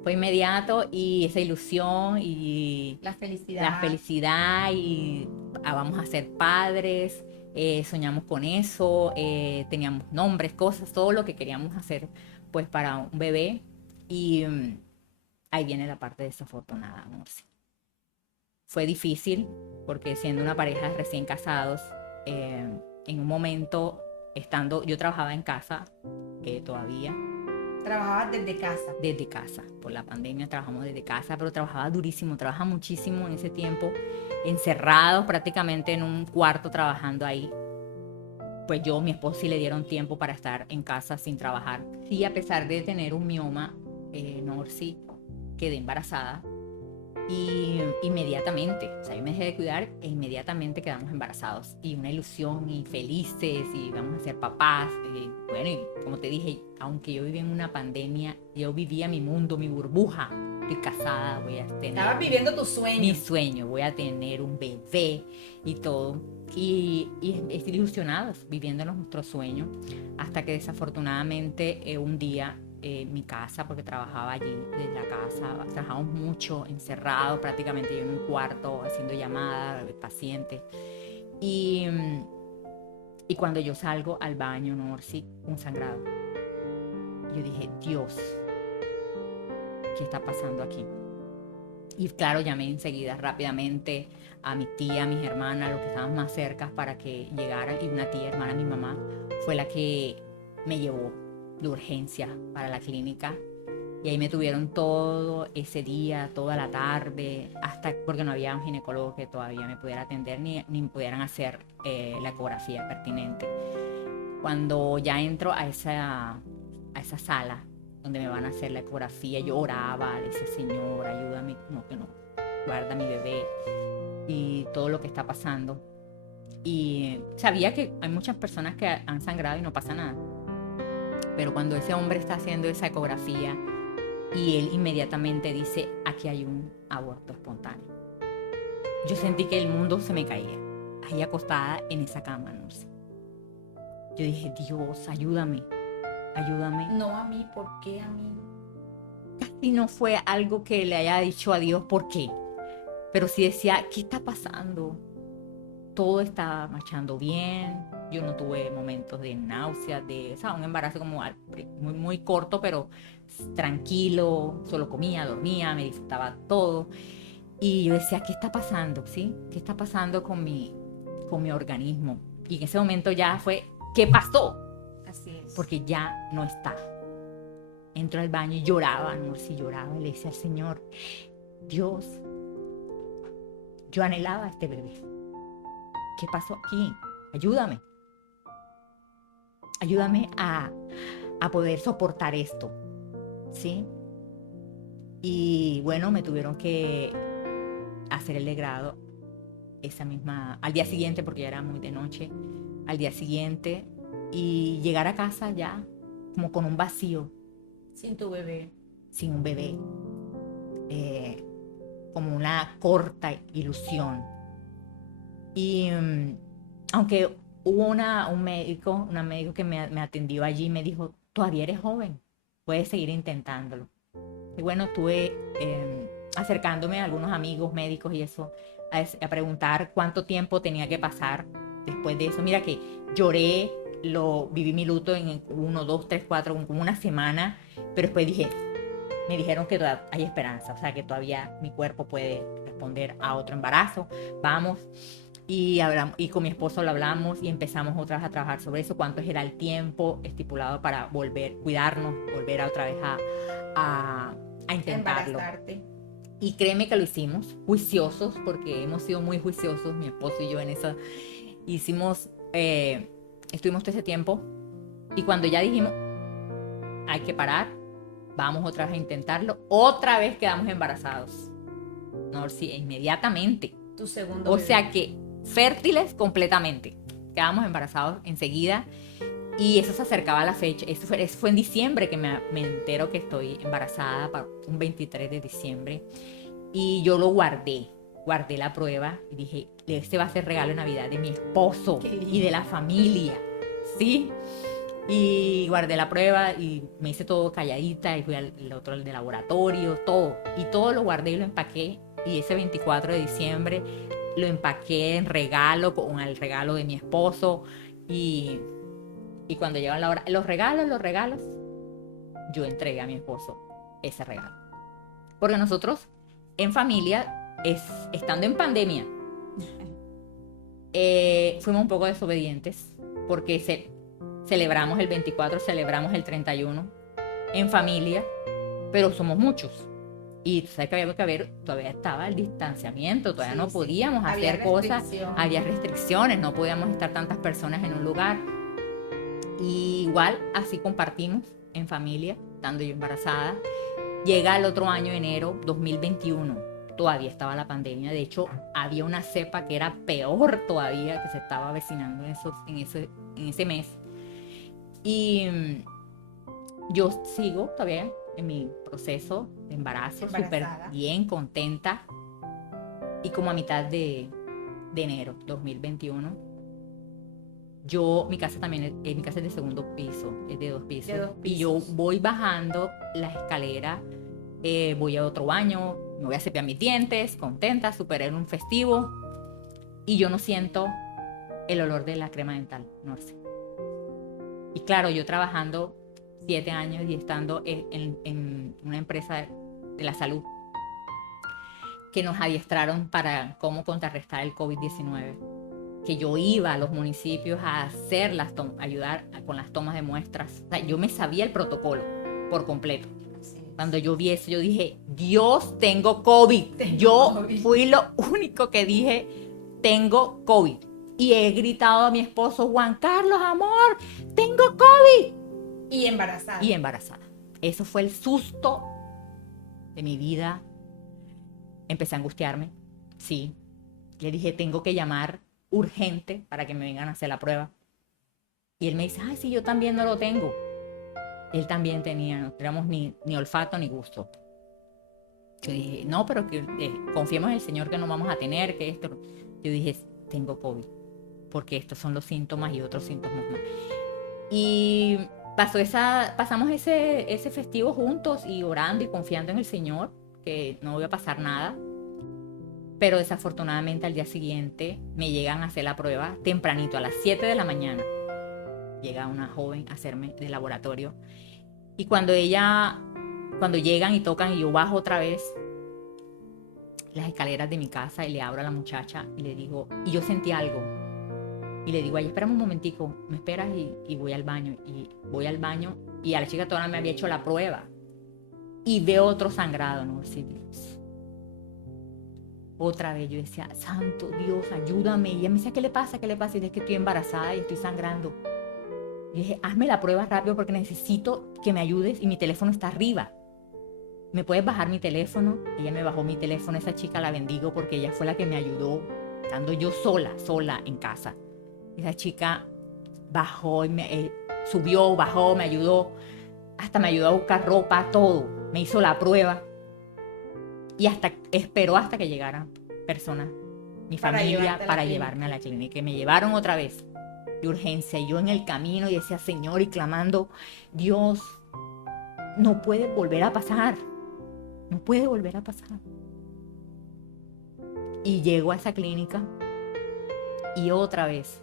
Fue inmediato, y esa ilusión y la felicidad y vamos a ser padres, soñamos con eso, teníamos nombres, cosas, todo lo que queríamos hacer pues para un bebé. Y ahí viene la parte desafortunada, Norsi. Fue difícil porque siendo una pareja de recién casados, en un momento yo trabajaba en casa todavía. ¿Trabajabas desde casa? Desde casa, por la pandemia trabajamos desde casa, pero trabajaba durísimo, trabajaba muchísimo en ese tiempo, encerrados prácticamente en un cuarto trabajando ahí. Pues mi esposo sí le dieron tiempo para estar en casa sin trabajar. Y a pesar de tener un mioma, Norsi, quedé embarazada. Y inmediatamente, yo me dejé de cuidar e inmediatamente quedamos embarazados. Y una ilusión, y felices, y vamos a ser papás. Y como te dije, aunque yo vivía en una pandemia, yo vivía mi mundo, mi burbuja. Estoy casada, voy a tener... Estabas viviendo tu sueño. Mi sueño, voy a tener un bebé y todo. Y ilusionados, viviendo nuestro sueño. Hasta que desafortunadamente un día... mi casa, porque trabajaba allí desde la casa, trabajamos mucho encerrados, prácticamente yo en un cuarto haciendo llamadas, pacientes, y cuando yo salgo al baño, Norsi, un sangrado. Yo dije, Dios, ¿qué está pasando aquí? Y claro, llamé enseguida rápidamente a mi tía, a mis hermanas, los que estaban más cerca para que llegaran, y una tía, hermana, mi mamá, fue la que me llevó de urgencia para la clínica, y ahí me tuvieron todo ese día, toda la tarde, hasta porque no había un ginecólogo que todavía me pudiera atender ni me pudieran hacer la ecografía pertinente. Cuando ya entro a esa sala donde me van a hacer la ecografía, yo oraba, le decía, Señor, ayúdame, que no, guarda mi bebé y todo lo que está pasando. Y sabía que hay muchas personas que han sangrado y no pasa nada. Pero cuando ese hombre está haciendo esa ecografía y él inmediatamente dice, aquí hay un aborto espontáneo, yo sentí que el mundo se me caía, ahí acostada en esa cama, no sé. Yo dije, Dios, ayúdame. No a mí, ¿por qué a mí? Casi no fue algo que le haya dicho a Dios por qué, pero sí decía, ¿qué está pasando? Todo estaba marchando bien. Yo no tuve momentos de náuseas, un embarazo como muy, muy corto, pero tranquilo, solo comía, dormía, me disfrutaba todo. Y yo decía, ¿qué está pasando? ¿Sí? ¿Qué está pasando con mi organismo? Y en ese momento ya fue, ¿qué pasó? Así es. Porque ya no está. Entro al baño y lloraba, y le decía al Señor, Dios, yo anhelaba a este bebé. ¿Qué pasó aquí? Ayúdame. Ayúdame a poder soportar esto, ¿sí? Y bueno, me tuvieron que hacer el legrado al día siguiente, porque ya era muy de noche, al día siguiente, y llegar a casa ya como con un vacío. Sin tu bebé. Sin un bebé. Como una corta ilusión. Y aunque hubo un médico que me atendió allí y me dijo, todavía eres joven, puedes seguir intentándolo. Y bueno, estuve acercándome a algunos amigos médicos y eso, a preguntar cuánto tiempo tenía que pasar después de eso. Mira que lloré, viví mi luto en 1, 2, 3, 4, como una semana, pero después me dijeron que todavía hay esperanza, o sea que todavía mi cuerpo puede responder a otro embarazo, vamos. Y con mi esposo lo hablamos y empezamos otra vez a trabajar sobre eso, cuánto era el tiempo estipulado para cuidarnos, volver otra vez a intentarlo. Embarazarte. Y créeme que lo hicimos, juiciosos, porque hemos sido muy juiciosos, mi esposo y yo en eso. Estuvimos todo ese tiempo y cuando ya dijimos, hay que parar, vamos otra vez a intentarlo, otra vez quedamos embarazados. No, sí, inmediatamente. Tu segundo O bebé. sea que fértiles completamente. Quedamos embarazados enseguida y eso se acercaba a la fecha. Eso fue en diciembre que me entero que estoy embarazada, para un 23 de diciembre. Y yo lo guardé la prueba y dije, este va a ser regalo de Navidad de mi esposo y de la familia, ¿sí? Y guardé la prueba y me hice todo calladita y fui al otro de laboratorio, todo. Y todo lo guardé y lo empaqué. Y ese 24 de diciembre lo empaqué en regalo, con el regalo de mi esposo. Y cuando llegó la hora, los regalos, yo entregué a mi esposo ese regalo. Porque nosotros, en familia, estando en pandemia, fuimos un poco desobedientes, porque celebramos el 24, celebramos el 31 en familia, pero somos muchos. Y sabes que todavía estaba el distanciamiento, todavía no podíamos hacer cosas, había restricciones, no podíamos estar tantas personas en un lugar. Y igual así compartimos en familia, estando yo embarazada. Llega el otro año, enero 2021, todavía estaba la pandemia. De hecho, había una cepa que era peor todavía, que se estaba avecinando en ese mes. Y yo sigo todavía en mi proceso de embarazo, súper bien, contenta. Y como a mitad de enero 2021, mi casa es de segundo piso, es de 2 pisos. Y yo voy bajando la escalera, voy a otro baño, me voy a cepillar mis dientes, contenta, superé un festivo. Y yo no siento el olor de la crema dental, no sé. Y claro, yo trabajando 7 años y estando en una empresa de la salud que nos adiestraron para cómo contrarrestar el COVID-19, que yo iba a los municipios a hacer ayudar con las tomas de muestras. O sea, yo me sabía el protocolo por completo. Cuando yo vi eso, yo dije, Dios, tengo COVID. Yo fui lo único que dije, tengo COVID. Y he gritado a mi esposo, Juan Carlos, amor, tengo COVID. Y embarazada. Eso fue el susto de mi vida. Empecé a angustiarme. Sí. Le dije, tengo que llamar urgente para que me vengan a hacer la prueba. Y él me dice, ay, sí, yo también no lo tengo. Él también tenía, no teníamos ni olfato ni gusto. Yo dije, no, pero que confiemos en el Señor que no vamos a tener, que esto. Yo dije, tengo COVID, porque estos son los síntomas y otros síntomas más. Y pasamos ese festivo juntos y orando y confiando en el Señor que no iba a pasar nada. Pero desafortunadamente al día siguiente me llegan a hacer la prueba tempranito, a las 7 de la mañana. Llega una joven a hacerme de laboratorio. Y cuando llegan y tocan y yo bajo otra vez las escaleras de mi casa y le abro a la muchacha y le digo, y yo sentí algo. Y le digo, ay, espérame un momentico, me esperas y voy al baño. Y voy al baño y a la chica todavía me había hecho la prueba. Y veo otro sangrado, ¿no? Sí, Otra vez yo decía, santo Dios, ayúdame. Y ella me decía, ¿qué le pasa? ¿Qué le pasa? Y es que estoy embarazada y estoy sangrando. Y dije, hazme la prueba rápido porque necesito que me ayudes y mi teléfono está arriba. ¿Me puedes bajar mi teléfono? Ella me bajó mi teléfono, esa chica la bendigo porque ella fue la que me ayudó, estando yo sola en casa. Esa chica bajó, y subió, bajó, me ayudó, hasta me ayudó a buscar ropa, todo. Me hizo la prueba y esperó hasta que llegaran personas, mi familia, para llevarme a la clínica. Y me llevaron otra vez de urgencia. Y yo en el camino y decía, Señor, y clamando, Dios, no puede volver a pasar. No puede volver a pasar. Y llego a esa clínica y otra vez.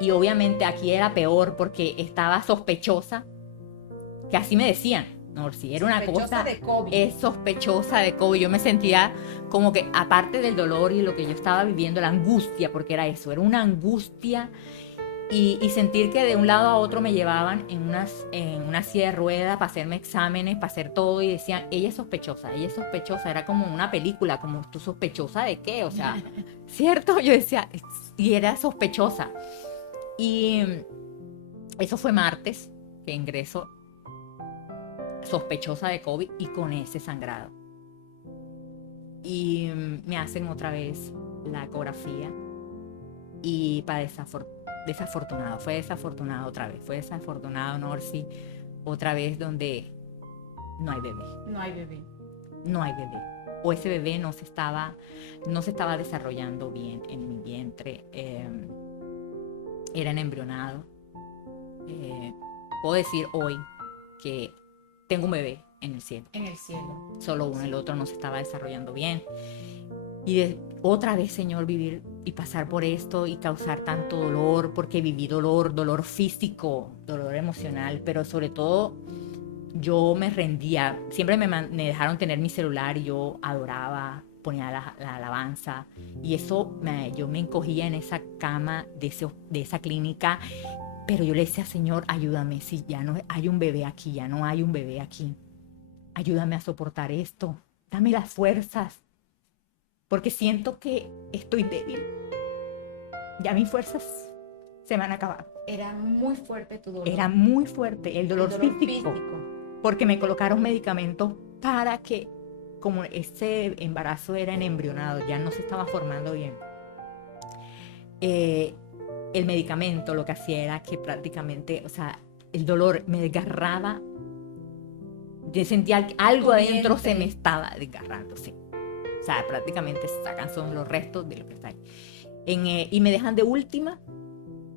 Y obviamente aquí era peor porque estaba sospechosa, que así me decían, no, si era una cosa, es sospechosa de COVID. Yo me sentía como que, aparte del dolor y lo que yo estaba viviendo, la angustia, porque era eso, era una angustia. Y sentir que de un lado a otro me llevaban en una silla de ruedas para hacerme exámenes, para hacer todo, y decían, ella es sospechosa, era como una película, como, ¿tú sospechosa de qué? O sea, ¿cierto? Yo decía, y era sospechosa. Y eso fue martes, que ingreso sospechosa de COVID y con ese sangrado. Y me hacen otra vez la ecografía y para desafortunado, fue desafortunado otra vez, fue desafortunado, Norsi, otra vez donde no hay bebé. No hay bebé. O ese bebé no se estaba desarrollando bien en mi vientre, era en embrionado. Puedo decir hoy que tengo un bebé en el cielo. Solo uno, el otro no se estaba desarrollando bien. Y otra vez, Señor, vivir y pasar por esto y causar tanto dolor, porque viví dolor físico, dolor emocional, pero sobre todo yo me rendía. Siempre me dejaron tener mi celular y yo adoraba, ponía la alabanza. Y eso, yo me encogía en esa cama de esa clínica, pero yo le decía, Señor, ayúdame, si ya no hay un bebé aquí, ya no hay un bebé aquí. Ayúdame a soportar esto, dame las fuerzas. Porque siento que estoy débil. Ya mis fuerzas se van a acabar. Era muy fuerte tu dolor. Era muy fuerte el dolor físico. Porque me colocaron medicamentos para que, como ese embarazo era en embrionado, ya no se estaba formando bien. El medicamento lo que hacía era que prácticamente, o sea, el dolor me desgarraba. Yo sentía que algo adentro se me estaba desgarrando, sí. O sea, prácticamente son los restos de lo que está ahí. Y me dejan de última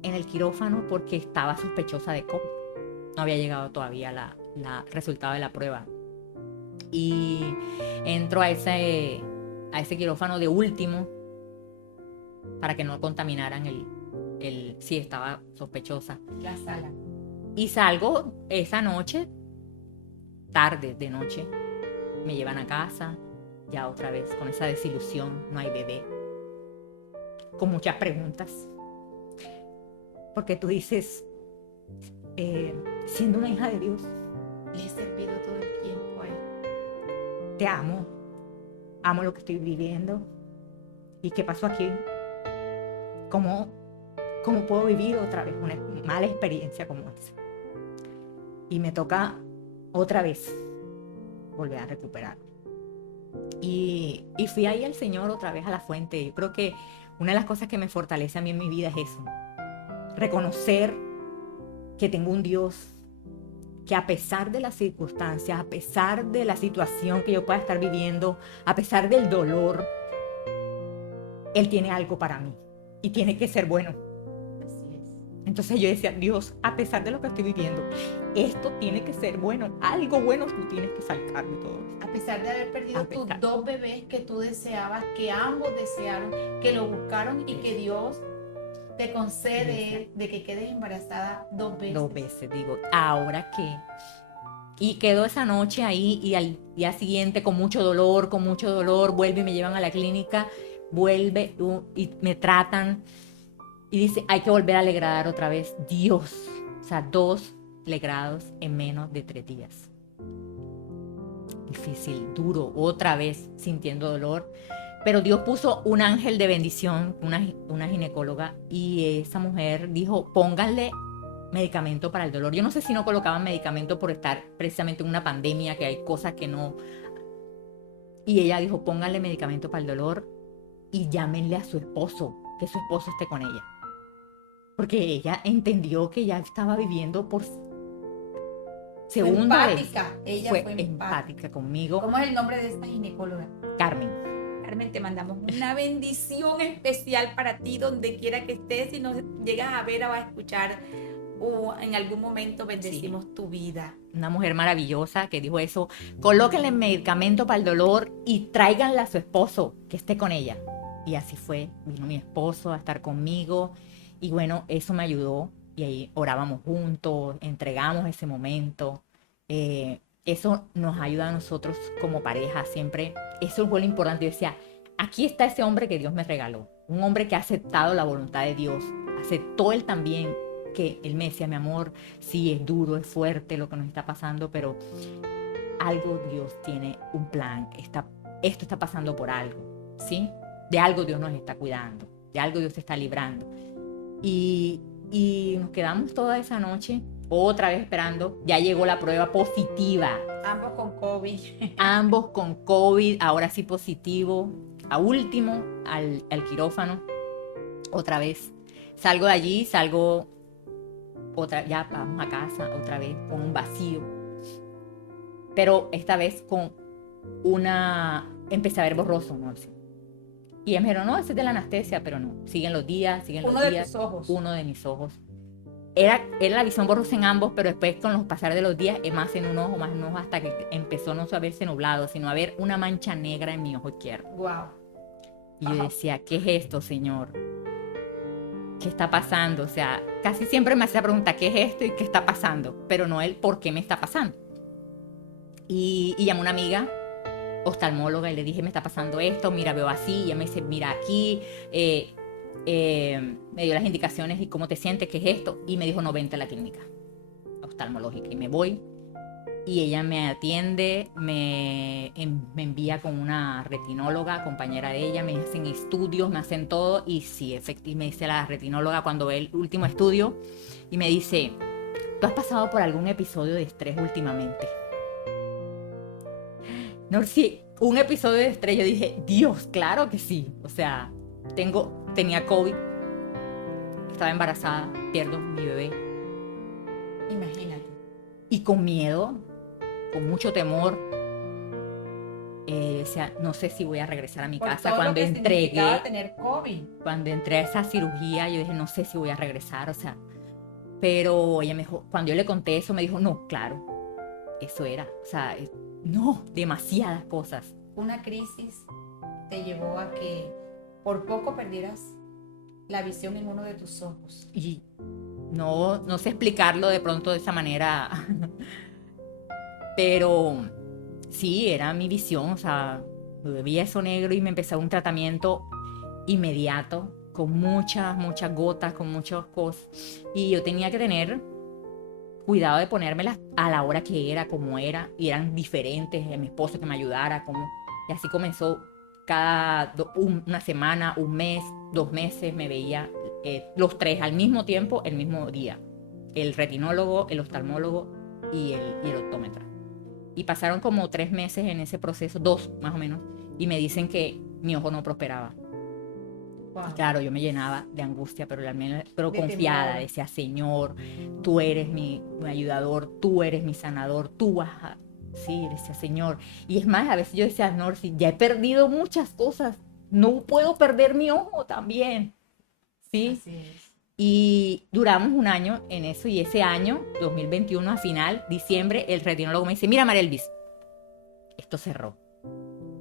en el quirófano porque estaba sospechosa de COVID. No había llegado todavía la resultado de la prueba. Y entro a ese quirófano de último para que no contaminaran si estaba sospechosa. La sala. Y salgo esa noche, tarde de noche, me llevan a casa. Ya otra vez, con esa desilusión, no hay bebé. Con muchas preguntas. Porque tú dices, siendo una hija de Dios, Le he servido todo el tiempo a él. te amo lo que estoy viviendo. ¿Y qué pasó aquí? ¿Cómo puedo vivir otra vez una mala experiencia como esa? Y me toca otra vez volver a recuperar. Y fui ahí al Señor otra vez a la fuente. Yo creo que una de las cosas que me fortalece a mí en mi vida es eso. Reconocer que tengo un Dios que a pesar de las circunstancias, a pesar de la situación que yo pueda estar viviendo, a pesar del dolor, Él tiene algo para mí y tiene que ser bueno. Así es. Entonces yo decía, Dios, a pesar de lo que estoy viviendo, esto tiene que ser bueno. Algo bueno tú tienes que sacar de todo esto. A pesar de haber perdido tus 2 bebés que tú deseabas, que ambos desearon, que lo buscaron y que Dios te concede de que quedes embarazada 2 veces. 2 veces, digo, ¿ahora qué? Y quedo esa noche ahí y al día siguiente con mucho dolor, vuelve y me llevan a la clínica, y me tratan y dice, hay que volver a legradar otra vez. Dios, o sea, 2 legrados en menos de 3 días. Difícil, duro, otra vez sintiendo dolor. Pero Dios puso un ángel de bendición, una ginecóloga, y esa mujer dijo, pónganle medicamento para el dolor. Yo no sé si no colocaban medicamento por estar precisamente en una pandemia, que hay cosas que no... Y ella dijo, pónganle medicamento para el dolor y llámenle a su esposo, que su esposo esté con ella. Porque ella entendió que ya estaba viviendo por segunda vez. Empática. Ella Fue fue empática conmigo. ¿Cómo es el nombre de esta ginecóloga? Carmen. Carmen, te mandamos una bendición especial para ti donde quiera que estés. Si nos llegas a ver o a escuchar o en algún momento bendecimos tu vida. Una mujer maravillosa que dijo eso, colóquenle medicamento para el dolor y tráiganle a su esposo que esté con ella. Y así fue, vino mi esposo a estar conmigo y bueno, eso me ayudó y ahí orábamos juntos, entregamos ese momento. Eso nos ayuda a nosotros como pareja siempre. Eso fue lo importante. Yo decía, aquí está ese hombre que Dios me regaló, un hombre que ha aceptado la voluntad de Dios, aceptó él también que él me decía, mi amor, sí, es duro, es fuerte lo que nos está pasando, pero algo Dios tiene un plan, esto está pasando por algo, ¿sí? De algo Dios nos está cuidando, de algo Dios te está librando. Y nos quedamos toda esa noche, otra vez esperando, ya llegó la prueba positiva. Ambos con COVID. Ambos con COVID, ahora sí positivo, a último, al quirófano, otra vez. Salgo de allí, ya vamos a casa otra vez con un vacío, pero esta vez empecé a ver borroso, ¿no? Y ella me dijo, no, ese es de la anestesia, pero no, siguen los días. Uno de tus ojos. Uno de mis ojos. Era la visión borrosa en ambos, pero después con los pasar de los días, más en un ojo, hasta que empezó no a verse nublado, sino a ver una mancha negra en mi ojo izquierdo. Wow. Y yo decía, ¿qué es esto, Señor? ¿Qué está pasando? O sea, casi siempre me hacía la pregunta, ¿qué es esto y qué está pasando? Pero no el por qué me está pasando. Y llamé a una amiga oftalmóloga y le dije, me está pasando esto, mira, veo así. Y ella me dice, mira aquí, me dio las indicaciones y cómo te sientes, qué es esto. Y me dijo, no, vente a la clínica oftalmológica. Y me voy. Y ella me atiende, me envía con una retinóloga, compañera de ella, me hacen estudios, me hacen todo. Y sí, efectivamente, me dice la retinóloga cuando ve el último estudio y me dice, ¿tú has pasado por algún episodio de estrés últimamente? No, sí, un episodio de estrés. Yo dije, Dios, claro que sí. O sea, tenía COVID, estaba embarazada, pierdo mi bebé. Imagínate. Y con miedo, con mucho temor, decía, no sé si voy a regresar a mi casa. Cuando tener COVID. Cuando entré a esa cirugía, yo dije, no sé si voy a regresar, o sea. Pero ella me dijo, cuando yo le conté eso, me dijo, no, claro, eso era, o sea, no, demasiadas cosas. Una crisis te llevó a que por poco perdieras la visión en uno de tus ojos. Y no sé explicarlo de pronto de esa manera, pero sí, era mi visión, o sea, veía eso negro y me empezó un tratamiento inmediato, con muchas gotas, con muchas cosas, y yo tenía que tener cuidado de ponérmelas a la hora que era, como era, y eran diferentes, mi esposo que me ayudara, y así comenzó una semana, un mes, 2 meses, me veía los 3 al mismo tiempo, el mismo día, el retinólogo, el oftalmólogo y el optómetra. Y pasaron como 3 meses en ese proceso, 2 más o menos, y me dicen que mi ojo no prosperaba. Wow. Y claro, yo me llenaba de angustia, pero confiada, decía, Señor, tú eres mi ayudador, tú eres mi sanador, tú vas a... Sí, decía, Señor. Y es más, a veces yo decía, no, si ya he perdido muchas cosas, no puedo perder mi ojo también. ¿Sí? Así es. Y duramos un año en eso, y ese año, 2021, a final, diciembre, el retinólogo me dice, mira, Marelvis, esto cerró.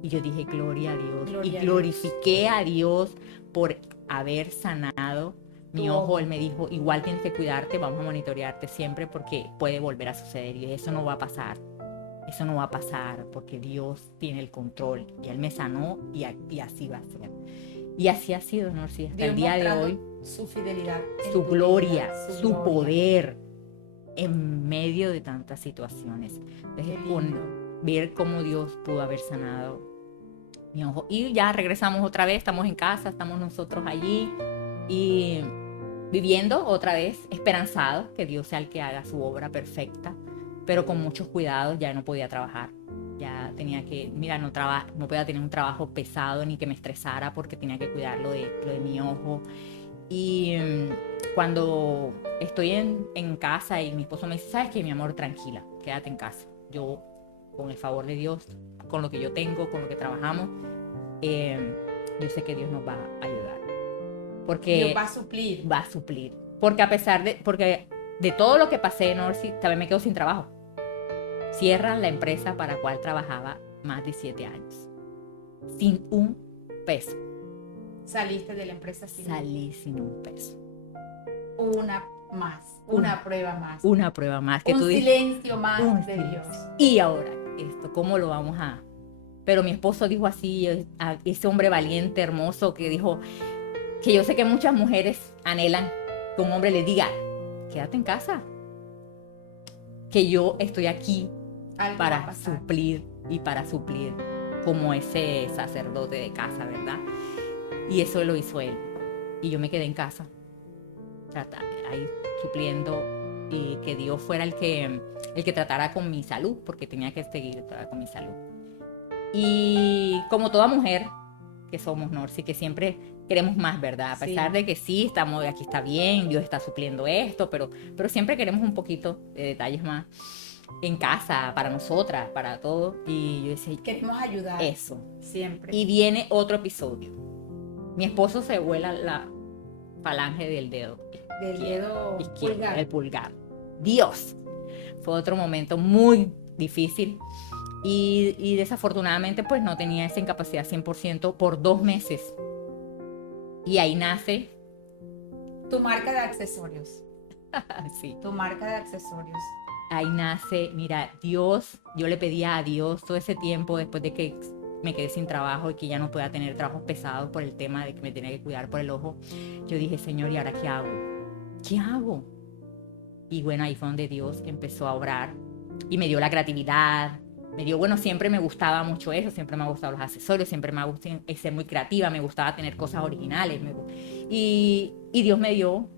Y yo dije, gloria a Dios. Y glorifiqué a Dios por haber sanado mi ojo. Él me dijo, igual tienes que cuidarte, vamos a monitorearte siempre porque puede volver a suceder. Y eso no va a pasar. Eso no va a pasar porque Dios tiene el control. Y Él me sanó y así va a ser. Y así ha sido, ¿no? Sí, hasta el día de hoy. Su fidelidad. Su gloria, su poder en medio de tantas situaciones. Entonces, ver cómo Dios pudo haber sanado mi ojo. Y ya regresamos otra vez, estamos en casa, estamos nosotros allí y viviendo otra vez, esperanzados que Dios sea el que haga su obra perfecta, pero con muchos cuidados. Ya no podía trabajar, ya tenía que, mira, no podía tener un trabajo pesado ni que me estresara porque tenía que cuidar lo de mi ojo. Y cuando estoy en casa y mi esposo me dice, ¿sabes qué, mi amor? Tranquila, quédate en casa. Yo, con el favor de Dios, con lo que yo tengo, con lo que trabajamos, yo sé que Dios nos va a ayudar. Porque Dios va a suplir. va a suplir. Porque a pesar de todo lo que pasé, Norsi, también me quedo sin trabajo. Cierran la empresa para la cual trabajaba más de 7 años. Sin un peso. Saliste de la empresa sin Salí sin un peso. una más, una prueba más. Una prueba más. Que Un tú dices, silencio más un de silencio. Dios. Y ahora, esto, ¿cómo lo vamos a...? Pero mi esposo dijo así, a ese hombre valiente, hermoso, que dijo que yo sé que muchas mujeres anhelan que un hombre le diga, quédate en casa, que yo estoy aquí Algo va a para pasar. suplir y para suplir como ese sacerdote de casa, ¿verdad? Y eso lo hizo él. Y yo me quedé en casa, ahí supliendo, y que Dios fuera el que tratara con mi salud, porque tenía que seguir tratar con mi salud. Y como toda mujer que somos, Norsi, que siempre queremos más, ¿verdad? A pesar Sí. de que sí, estamos, aquí está bien, Dios está supliendo esto, pero siempre queremos un poquito de detalles más en casa, para nosotras, para todo. Y yo decía, Queremos ayudar. eso. Siempre. Y viene otro episodio. Mi esposo se vuela la falange del dedo Del dedo izquierdo, pulgar. el pulgar. Dios. Fue otro momento muy difícil. Y desafortunadamente pues no tenía esa incapacidad 100% por 2 meses. Y ahí nace, Tu marca de accesorios. sí, Tu marca de accesorios. ahí nace, mira, Dios, yo le pedía a Dios todo ese tiempo después de que me quedé sin trabajo y que ya no podía tener trabajos pesados por el tema de que me tenía que cuidar por el ojo. Yo dije, Señor, ¿y ahora qué hago? ¿Qué hago? Y bueno, ahí fue donde Dios empezó a obrar y me dio la creatividad. Me dio, bueno, siempre me gustaba mucho eso, siempre me han gustado los accesorios, siempre me ha gustado ser muy creativa, me gustaba tener cosas originales. Y Dios me dio,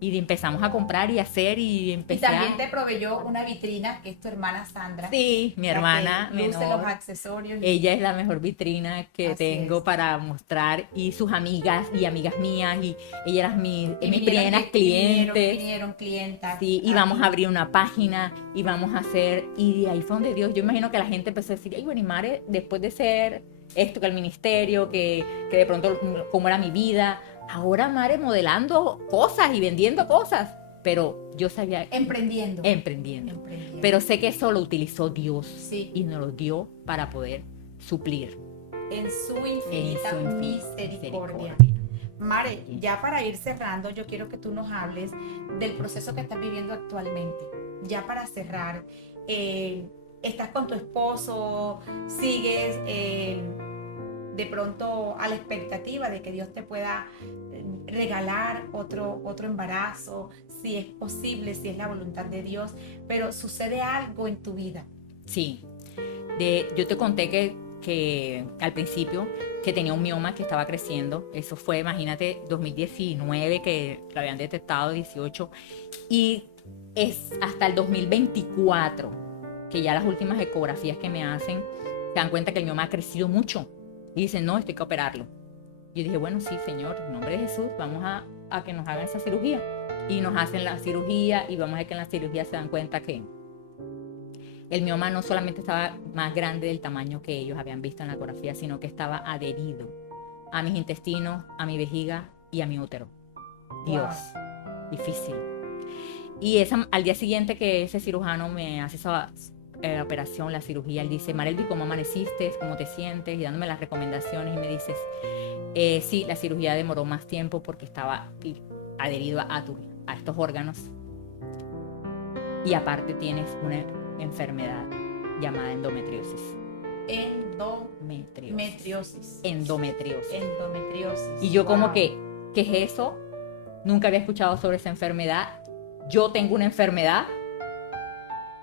y empezamos a comprar y hacer, y Y empecé también te proveyó una vitrina que es tu hermana Sandra. Sí, mi la que hermana luce menor. los accesorios. Ella es la mejor vitrina que Así tengo es. para mostrar, y sus amigas y amigas mías, y ellas eran mis Y primeras clientes. Vinieron clientas. Sí, y vamos a abrir una página y vamos a hacer, y ahí fue donde Dios, yo imagino que la gente empezó a decir, ay, bueno, y Mare, después de ser esto, que el ministerio, que de pronto cómo era mi vida, ahora Mare modelando cosas y vendiendo cosas, pero yo sabía, Emprendiendo. emprendiendo. Pero sé que eso lo utilizó Dios Sí. y nos lo dio para poder suplir En su en infinita su misericordia. misericordia. Mare, ya para ir cerrando, yo quiero que tú nos hables del proceso que estás viviendo actualmente. Ya para cerrar, estás con tu esposo, sigues de pronto a la expectativa de que Dios te pueda regalar otro embarazo, si es posible, si es la voluntad de Dios, pero sucede algo en tu vida. Sí, yo te conté que al principio que tenía un mioma que estaba creciendo. Eso fue, imagínate, 2019 que lo habían detectado, 18, y es hasta el 2024 que ya las últimas ecografías que me hacen se dan cuenta que el mioma ha crecido mucho y dicen, no, esto hay que operarlo. Yo dije, bueno, sí, Señor, en nombre de Jesús, vamos a que nos hagan esa cirugía. Y nos hacen la cirugía, y vamos a ver que en la cirugía se dan cuenta que el mioma no solamente estaba más grande del tamaño que ellos habían visto en la ecografía, sino que estaba adherido a mis intestinos, a mi vejiga y a mi útero. Dios, difícil. Y al día siguiente que ese cirujano me hace esa operación, la cirugía, él dice, Marelvi, ¿cómo amaneciste? ¿Cómo te sientes? Y dándome las recomendaciones, y me dices, sí, la cirugía demoró más tiempo porque estaba adherido a estos órganos. Y aparte tienes una enfermedad llamada endometriosis. Endometriosis. Y yo como Wow. que, ¿qué es eso? Nunca había escuchado sobre esa enfermedad. Yo tengo una enfermedad.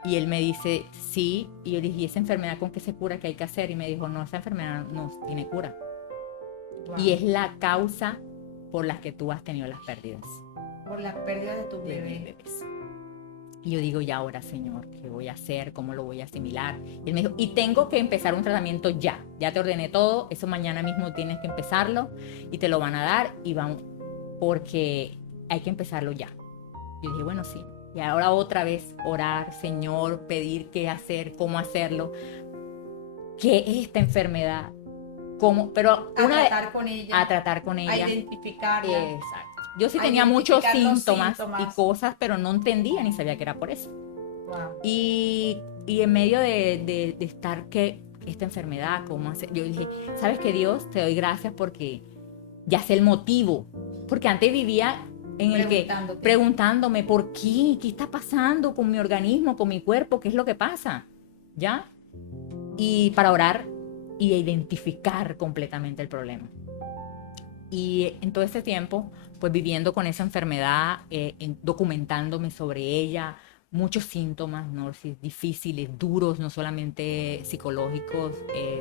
Y él me dice, sí. Y yo le dije, ¿y esa enfermedad con qué se cura? ¿Qué hay que hacer? Y me dijo, no, esa enfermedad no tiene cura. Wow. Y es la causa por la que tú has tenido las pérdidas Por la pérdida de tu de mis bebé. bebés. Y yo digo, ya ahora, Señor, ¿qué voy a hacer? ¿Cómo lo voy a asimilar? Y él me dijo, y tengo que empezar un tratamiento ya. Ya te ordené todo, eso mañana mismo tienes que empezarlo y te lo van a dar y vamos, porque hay que empezarlo ya. Yo dije, bueno, sí. Y ahora otra vez orar, Señor, pedir qué hacer, cómo hacerlo. ¿Qué es esta enfermedad? ¿Cómo? Pero A tratar con ella. a tratar con A ella. identificarla. Exacto. Yo sí A tenía muchos identificar los síntomas y síntomas. cosas, pero no entendía ni sabía que era por eso. Wow. Y en medio de estar que esta enfermedad, cómo hacer, yo dije, ¿sabes qué, Dios? Te doy gracias porque ya sé el motivo. Porque antes vivía en el que preguntándome por qué está pasando con mi organismo, con mi cuerpo, qué es lo que pasa, ¿ya? Y para orar y identificar completamente el problema. Y en todo este tiempo, pues viviendo con esa enfermedad, documentándome sobre ella, muchos síntomas, ¿no? Sí, difíciles, duros, no solamente psicológicos,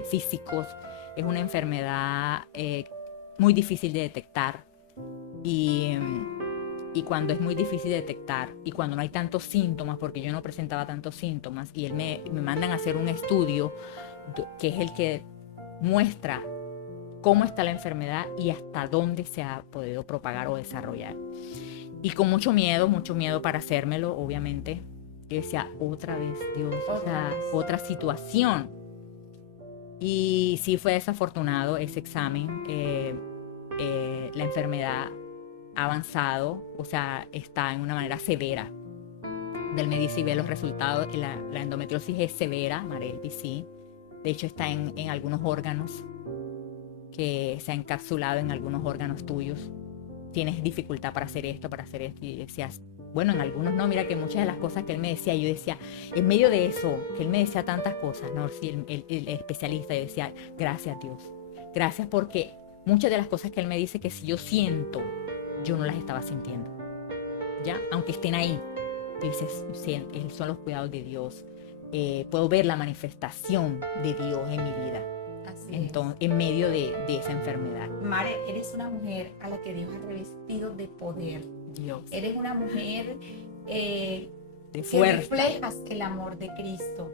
físicos. Es una enfermedad muy difícil de detectar. Y cuando es muy difícil de detectar y cuando no hay tantos síntomas, porque yo no presentaba tantos síntomas, y él me mandan a hacer un estudio que es el que muestra cómo está la enfermedad y hasta dónde se ha podido propagar o desarrollar. Y con mucho miedo para hacérmelo, obviamente. Yo decía, otra vez, Dios, otra situación. Y sí fue desafortunado ese examen. La enfermedad ha avanzado, o sea, está en una manera severa. Del me dice y ve los resultados. La endometriosis es severa, Marelvi, sí. De hecho, está en algunos órganos, que se ha encapsulado en algunos órganos tuyos. Tienes dificultad para hacer esto. Y decías, bueno, en algunos no. Mira que muchas de las cosas que él me decía, yo decía, en medio de eso, que él me decía tantas cosas, ¿no? Sí, el especialista, yo decía, gracias, Dios. Gracias, porque muchas de las cosas que él me dice que si yo siento, yo no las estaba sintiendo, ¿ya? Aunque estén ahí. Tú dices, son los cuidados de Dios. Puedo ver la manifestación de Dios en mi vida. Entonces, en medio de esa enfermedad. Mare, eres una mujer a la que Dios ha revestido de poder. Dios. Eres una mujer de que fuerza. reflejas el amor de Cristo.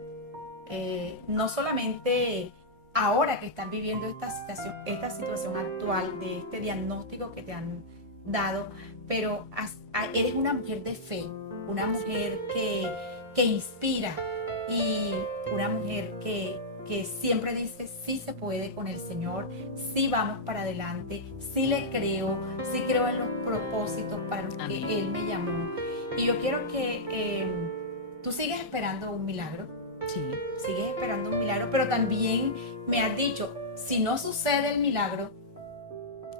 No solamente ahora que estás viviendo esta situación actual de este diagnóstico que te han dado, pero eres una mujer de fe, una mujer que inspira y una mujer que siempre dice, sí se puede con el Señor, sí vamos para adelante, sí le creo, sí creo en los propósitos para los que Él me llamó. Y yo quiero que tú sigues esperando un milagro. Sí. Sigues esperando un milagro, pero también me has dicho, si no sucede el milagro,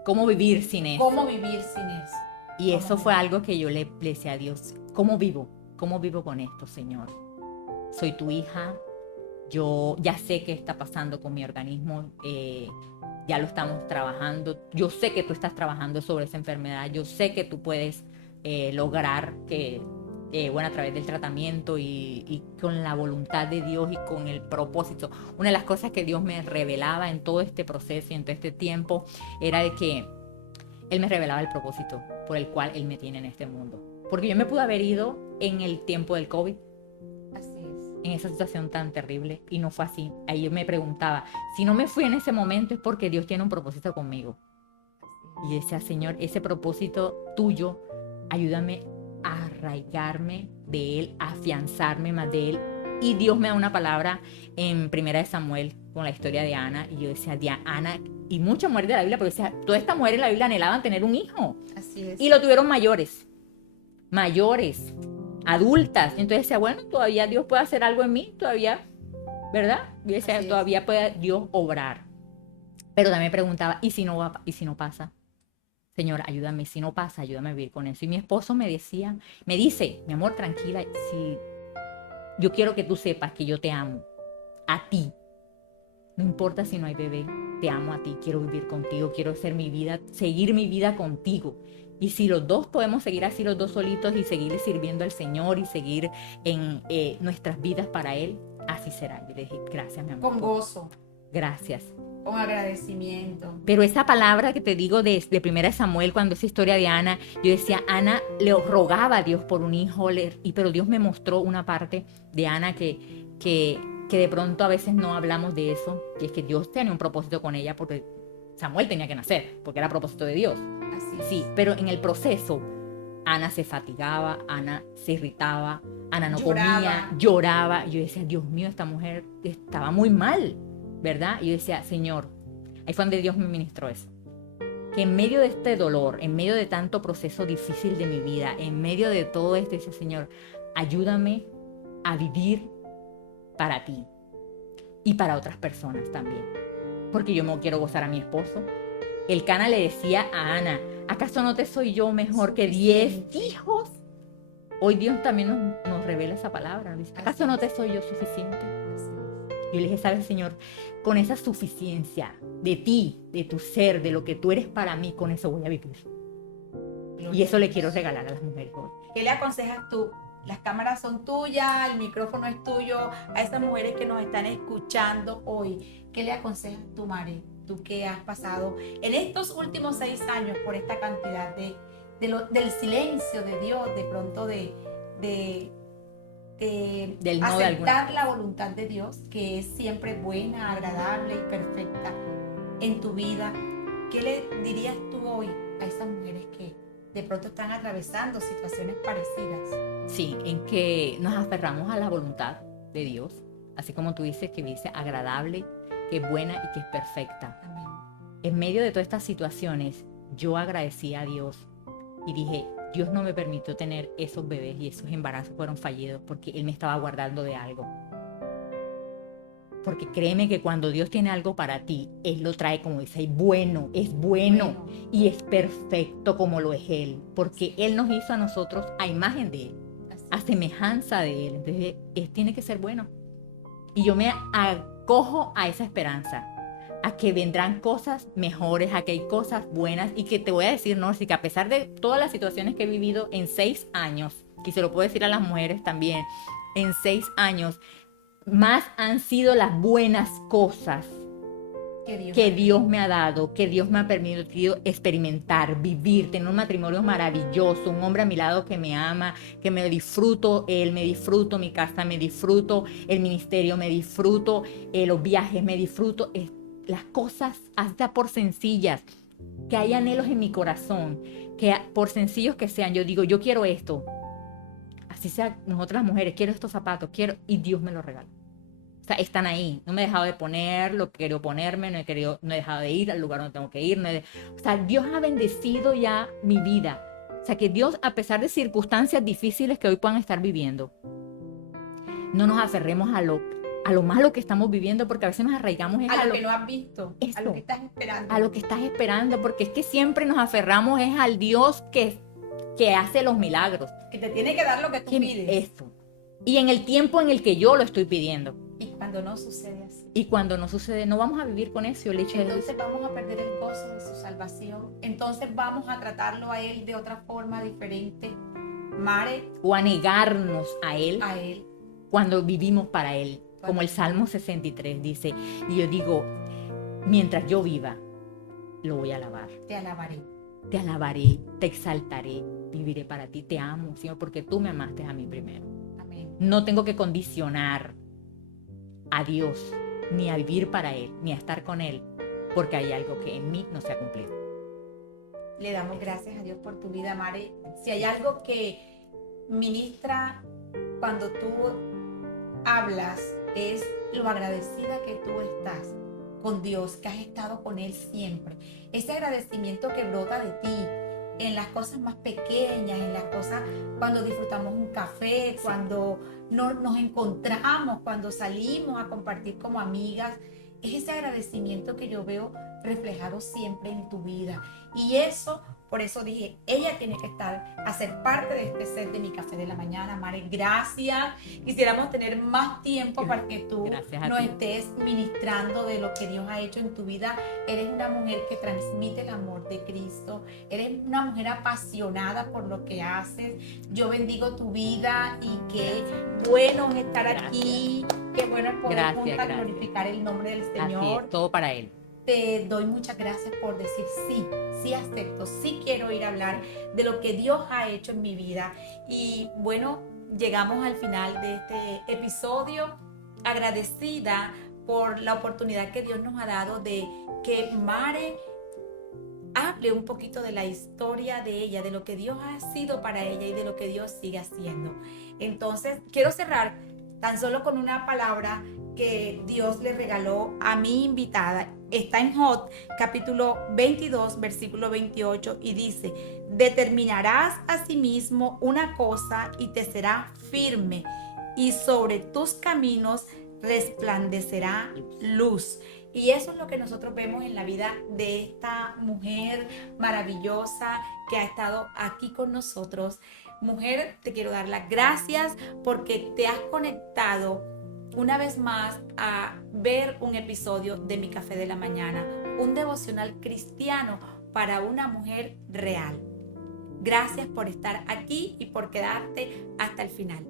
¿cómo vivir sin eso? ¿cómo vivir sin eso? Y eso fue algo que yo le decía a Dios, ¿cómo vivo? ¿Cómo vivo con esto, Señor? Soy tu hija. Yo ya sé qué está pasando con mi organismo, ya lo estamos trabajando. Yo sé que tú estás trabajando sobre esa enfermedad. Yo sé que tú puedes lograr que, bueno, a través del tratamiento y con la voluntad de Dios y con el propósito. Una de las cosas que Dios me revelaba en todo este proceso y en todo este tiempo era de que Él me revelaba el propósito por el cual Él me tiene en este mundo. Porque yo me pude haber ido en el tiempo del COVID. En esa situación tan terrible, y no fue así. Ahí yo me preguntaba, si no me fui en ese momento es porque Dios tiene un propósito conmigo. Y decía, Señor, ese propósito tuyo, ayúdame a arraigarme de Él, a afianzarme más de Él. Y Dios me da una palabra en 1 Samuel con la historia de Ana, y yo decía, Ana, y muchas mujeres de la Biblia, pero decía, todas estas mujeres de la Biblia anhelaban tener un hijo. Así es. Y lo tuvieron mayores, adultas. Y entonces decía, bueno, todavía Dios puede hacer algo en mí, todavía, ¿verdad? Y decía, todavía puede Dios obrar. Pero también me preguntaba, ¿y si no pasa? Señor, ayúdame, si no pasa, ayúdame a vivir con eso. Y mi esposo me dice, mi amor, tranquila, si yo quiero que tú sepas que yo te amo, a ti. No importa si no hay bebé, te amo a ti, quiero vivir contigo, quiero hacer mi vida, seguir mi vida contigo. Y si los dos podemos seguir así, los dos solitos, y seguir sirviendo al Señor y seguir en nuestras vidas para Él, así será. Yo le dije, gracias, mi amor. Con gozo, Gracias. con agradecimiento. Pero esa palabra que te digo de 1 Samuel, cuando esa historia de Ana, yo decía, Ana le rogaba a Dios por un hijo, pero Dios me mostró una parte de Ana que de pronto a veces no hablamos de eso, y es que Dios tenía un propósito con ella porque Samuel tenía que nacer, porque era propósito de Dios. Así es. Sí, pero en el proceso, Ana se fatigaba, Ana se irritaba, Ana no comía, lloraba. Yo decía, Dios mío, esta mujer estaba muy mal, ¿verdad? Y yo decía, Señor, ahí fue donde Dios me ministró eso. Que en medio de este dolor, en medio de tanto proceso difícil de mi vida, en medio de todo esto, dice, Señor, ayúdame a vivir para ti y para otras personas también. Porque yo me quiero gozar a mi esposo. El Cana le decía a Ana, ¿acaso no te soy yo mejor que 10 hijos? Hoy Dios también nos revela esa palabra. Dice, ¿acaso no te soy yo suficiente? Yo le dije, ¿sabes, Señor? Con esa suficiencia de ti, de tu ser, de lo que tú eres para mí, con eso voy a vivir. Y eso le quiero regalar a las mujeres hoy. ¿Qué le aconsejas tú? Las cámaras son tuyas, el micrófono es tuyo. A esas mujeres que nos están escuchando hoy, ¿qué le aconsejas tú, Mare? Tú que has pasado en estos últimos 6 años por esta cantidad del silencio de Dios, de pronto de Del no de aceptar la voluntad de Dios, que es siempre buena, agradable y perfecta en tu vida. ¿Qué le dirías tú hoy a esas mujeres que de pronto están atravesando situaciones parecidas? Sí, en que nos aferramos a la voluntad de Dios, así como tú dices, que dice agradable, que es buena y que es perfecta. Amén. En medio de todas estas situaciones, yo agradecí a Dios y dije, Dios no me permitió tener esos bebés y esos embarazos fueron fallidos porque Él me estaba guardando de algo. Porque créeme que cuando Dios tiene algo para ti, Él lo trae, como dice, es bueno y es perfecto como lo es Él. Porque Él nos hizo a nosotros a imagen de Él, a semejanza de Él. Entonces, Él tiene que ser bueno. Y yo me acojo a esa esperanza, a que vendrán cosas mejores, a que hay cosas buenas. Y que te voy a decir, Norsi, que a pesar de todas las situaciones que he vivido en 6 años, y se lo puedo decir a las mujeres también, en 6 años, más han sido las buenas cosas que Dios me ha dado, que Dios me ha permitido experimentar, vivir, tener un matrimonio maravilloso, un hombre a mi lado que me ama, que me disfruto él, me disfruto mi casa, me disfruto el ministerio, me disfruto los viajes, me disfruto las cosas, hasta por sencillas, que hay anhelos en mi corazón, que por sencillos que sean, yo digo, yo quiero esto. Así sea, nosotras las mujeres, quiero estos zapatos, y Dios me los regala. O sea, están ahí. No me he dejado de poner lo que quiero ponerme, no he dejado de ir al lugar donde tengo que ir. O sea, Dios ha bendecido ya mi vida. O sea, que Dios, a pesar de circunstancias difíciles que hoy puedan estar viviendo, no nos aferremos a lo malo que estamos viviendo, porque a veces nos arraigamos a lo que no has visto, eso, a lo que estás esperando. A lo que estás esperando, porque es que siempre nos aferramos es al Dios que hace los milagros. Que te tiene que dar lo que tú pides. Eso. Y en el tiempo en el que yo lo estoy pidiendo. Y cuando no sucede así. Y cuando no sucede, no vamos a vivir con eso. Entonces vamos a perder el gozo de su salvación. Entonces vamos a tratarlo a Él de otra forma diferente. Mare. O a negarnos a Él. A Él. Cuando vivimos para Él. Como el Salmo 63 dice. Y yo digo, mientras yo viva, lo voy a alabar. Te alabaré. Te alabaré, te exaltaré, viviré para ti. Te amo, Señor, porque tú me amaste a mí primero. Amén. No tengo que condicionar a Dios, ni a vivir para Él, ni a estar con Él, porque hay algo que en mí no se ha cumplido. Le damos gracias a Dios por tu vida, Mare. Si hay algo que ministra cuando tú hablas, es lo agradecida que tú estás con Dios, que has estado con Él siempre. Ese agradecimiento que brota de ti en las cosas más pequeñas, en las cosas cuando disfrutamos un café, cuando nos encontramos, cuando salimos a compartir como amigas. Es ese agradecimiento que yo veo reflejado siempre en tu vida. Y eso Por eso dije, ella tiene que hacer parte de este set de mi café de la mañana. Mare, gracias. Quisiéramos tener más tiempo para que tú nos estés ministrando de lo que Dios ha hecho en tu vida. Eres una mujer que transmite el amor de Cristo. Eres una mujer apasionada por lo que haces. Yo bendigo tu vida y qué bueno es estar aquí. Qué bueno es poder juntas glorificar el nombre del Señor. Así es, todo para Él. Te doy muchas gracias por decir sí, sí acepto, sí quiero ir a hablar de lo que Dios ha hecho en mi vida. Y bueno, llegamos al final de este episodio, agradecida por la oportunidad que Dios nos ha dado de que Mare hable un poquito de la historia de ella, de lo que Dios ha sido para ella y de lo que Dios sigue haciendo. Entonces, quiero cerrar tan solo con una palabra que Dios le regaló a mi invitada. Está en Job, capítulo 22, versículo 28, y dice: determinarás asimismo una cosa y te será firme, y sobre tus caminos resplandecerá luz. Y eso es lo que nosotros vemos en la vida de esta mujer maravillosa que ha estado aquí con nosotros. Mujer, te quiero dar las gracias porque te has conectado una vez más a ver un episodio de Mi Café de la Mañana, un devocional cristiano para una mujer real. Gracias por estar aquí y por quedarte hasta el final.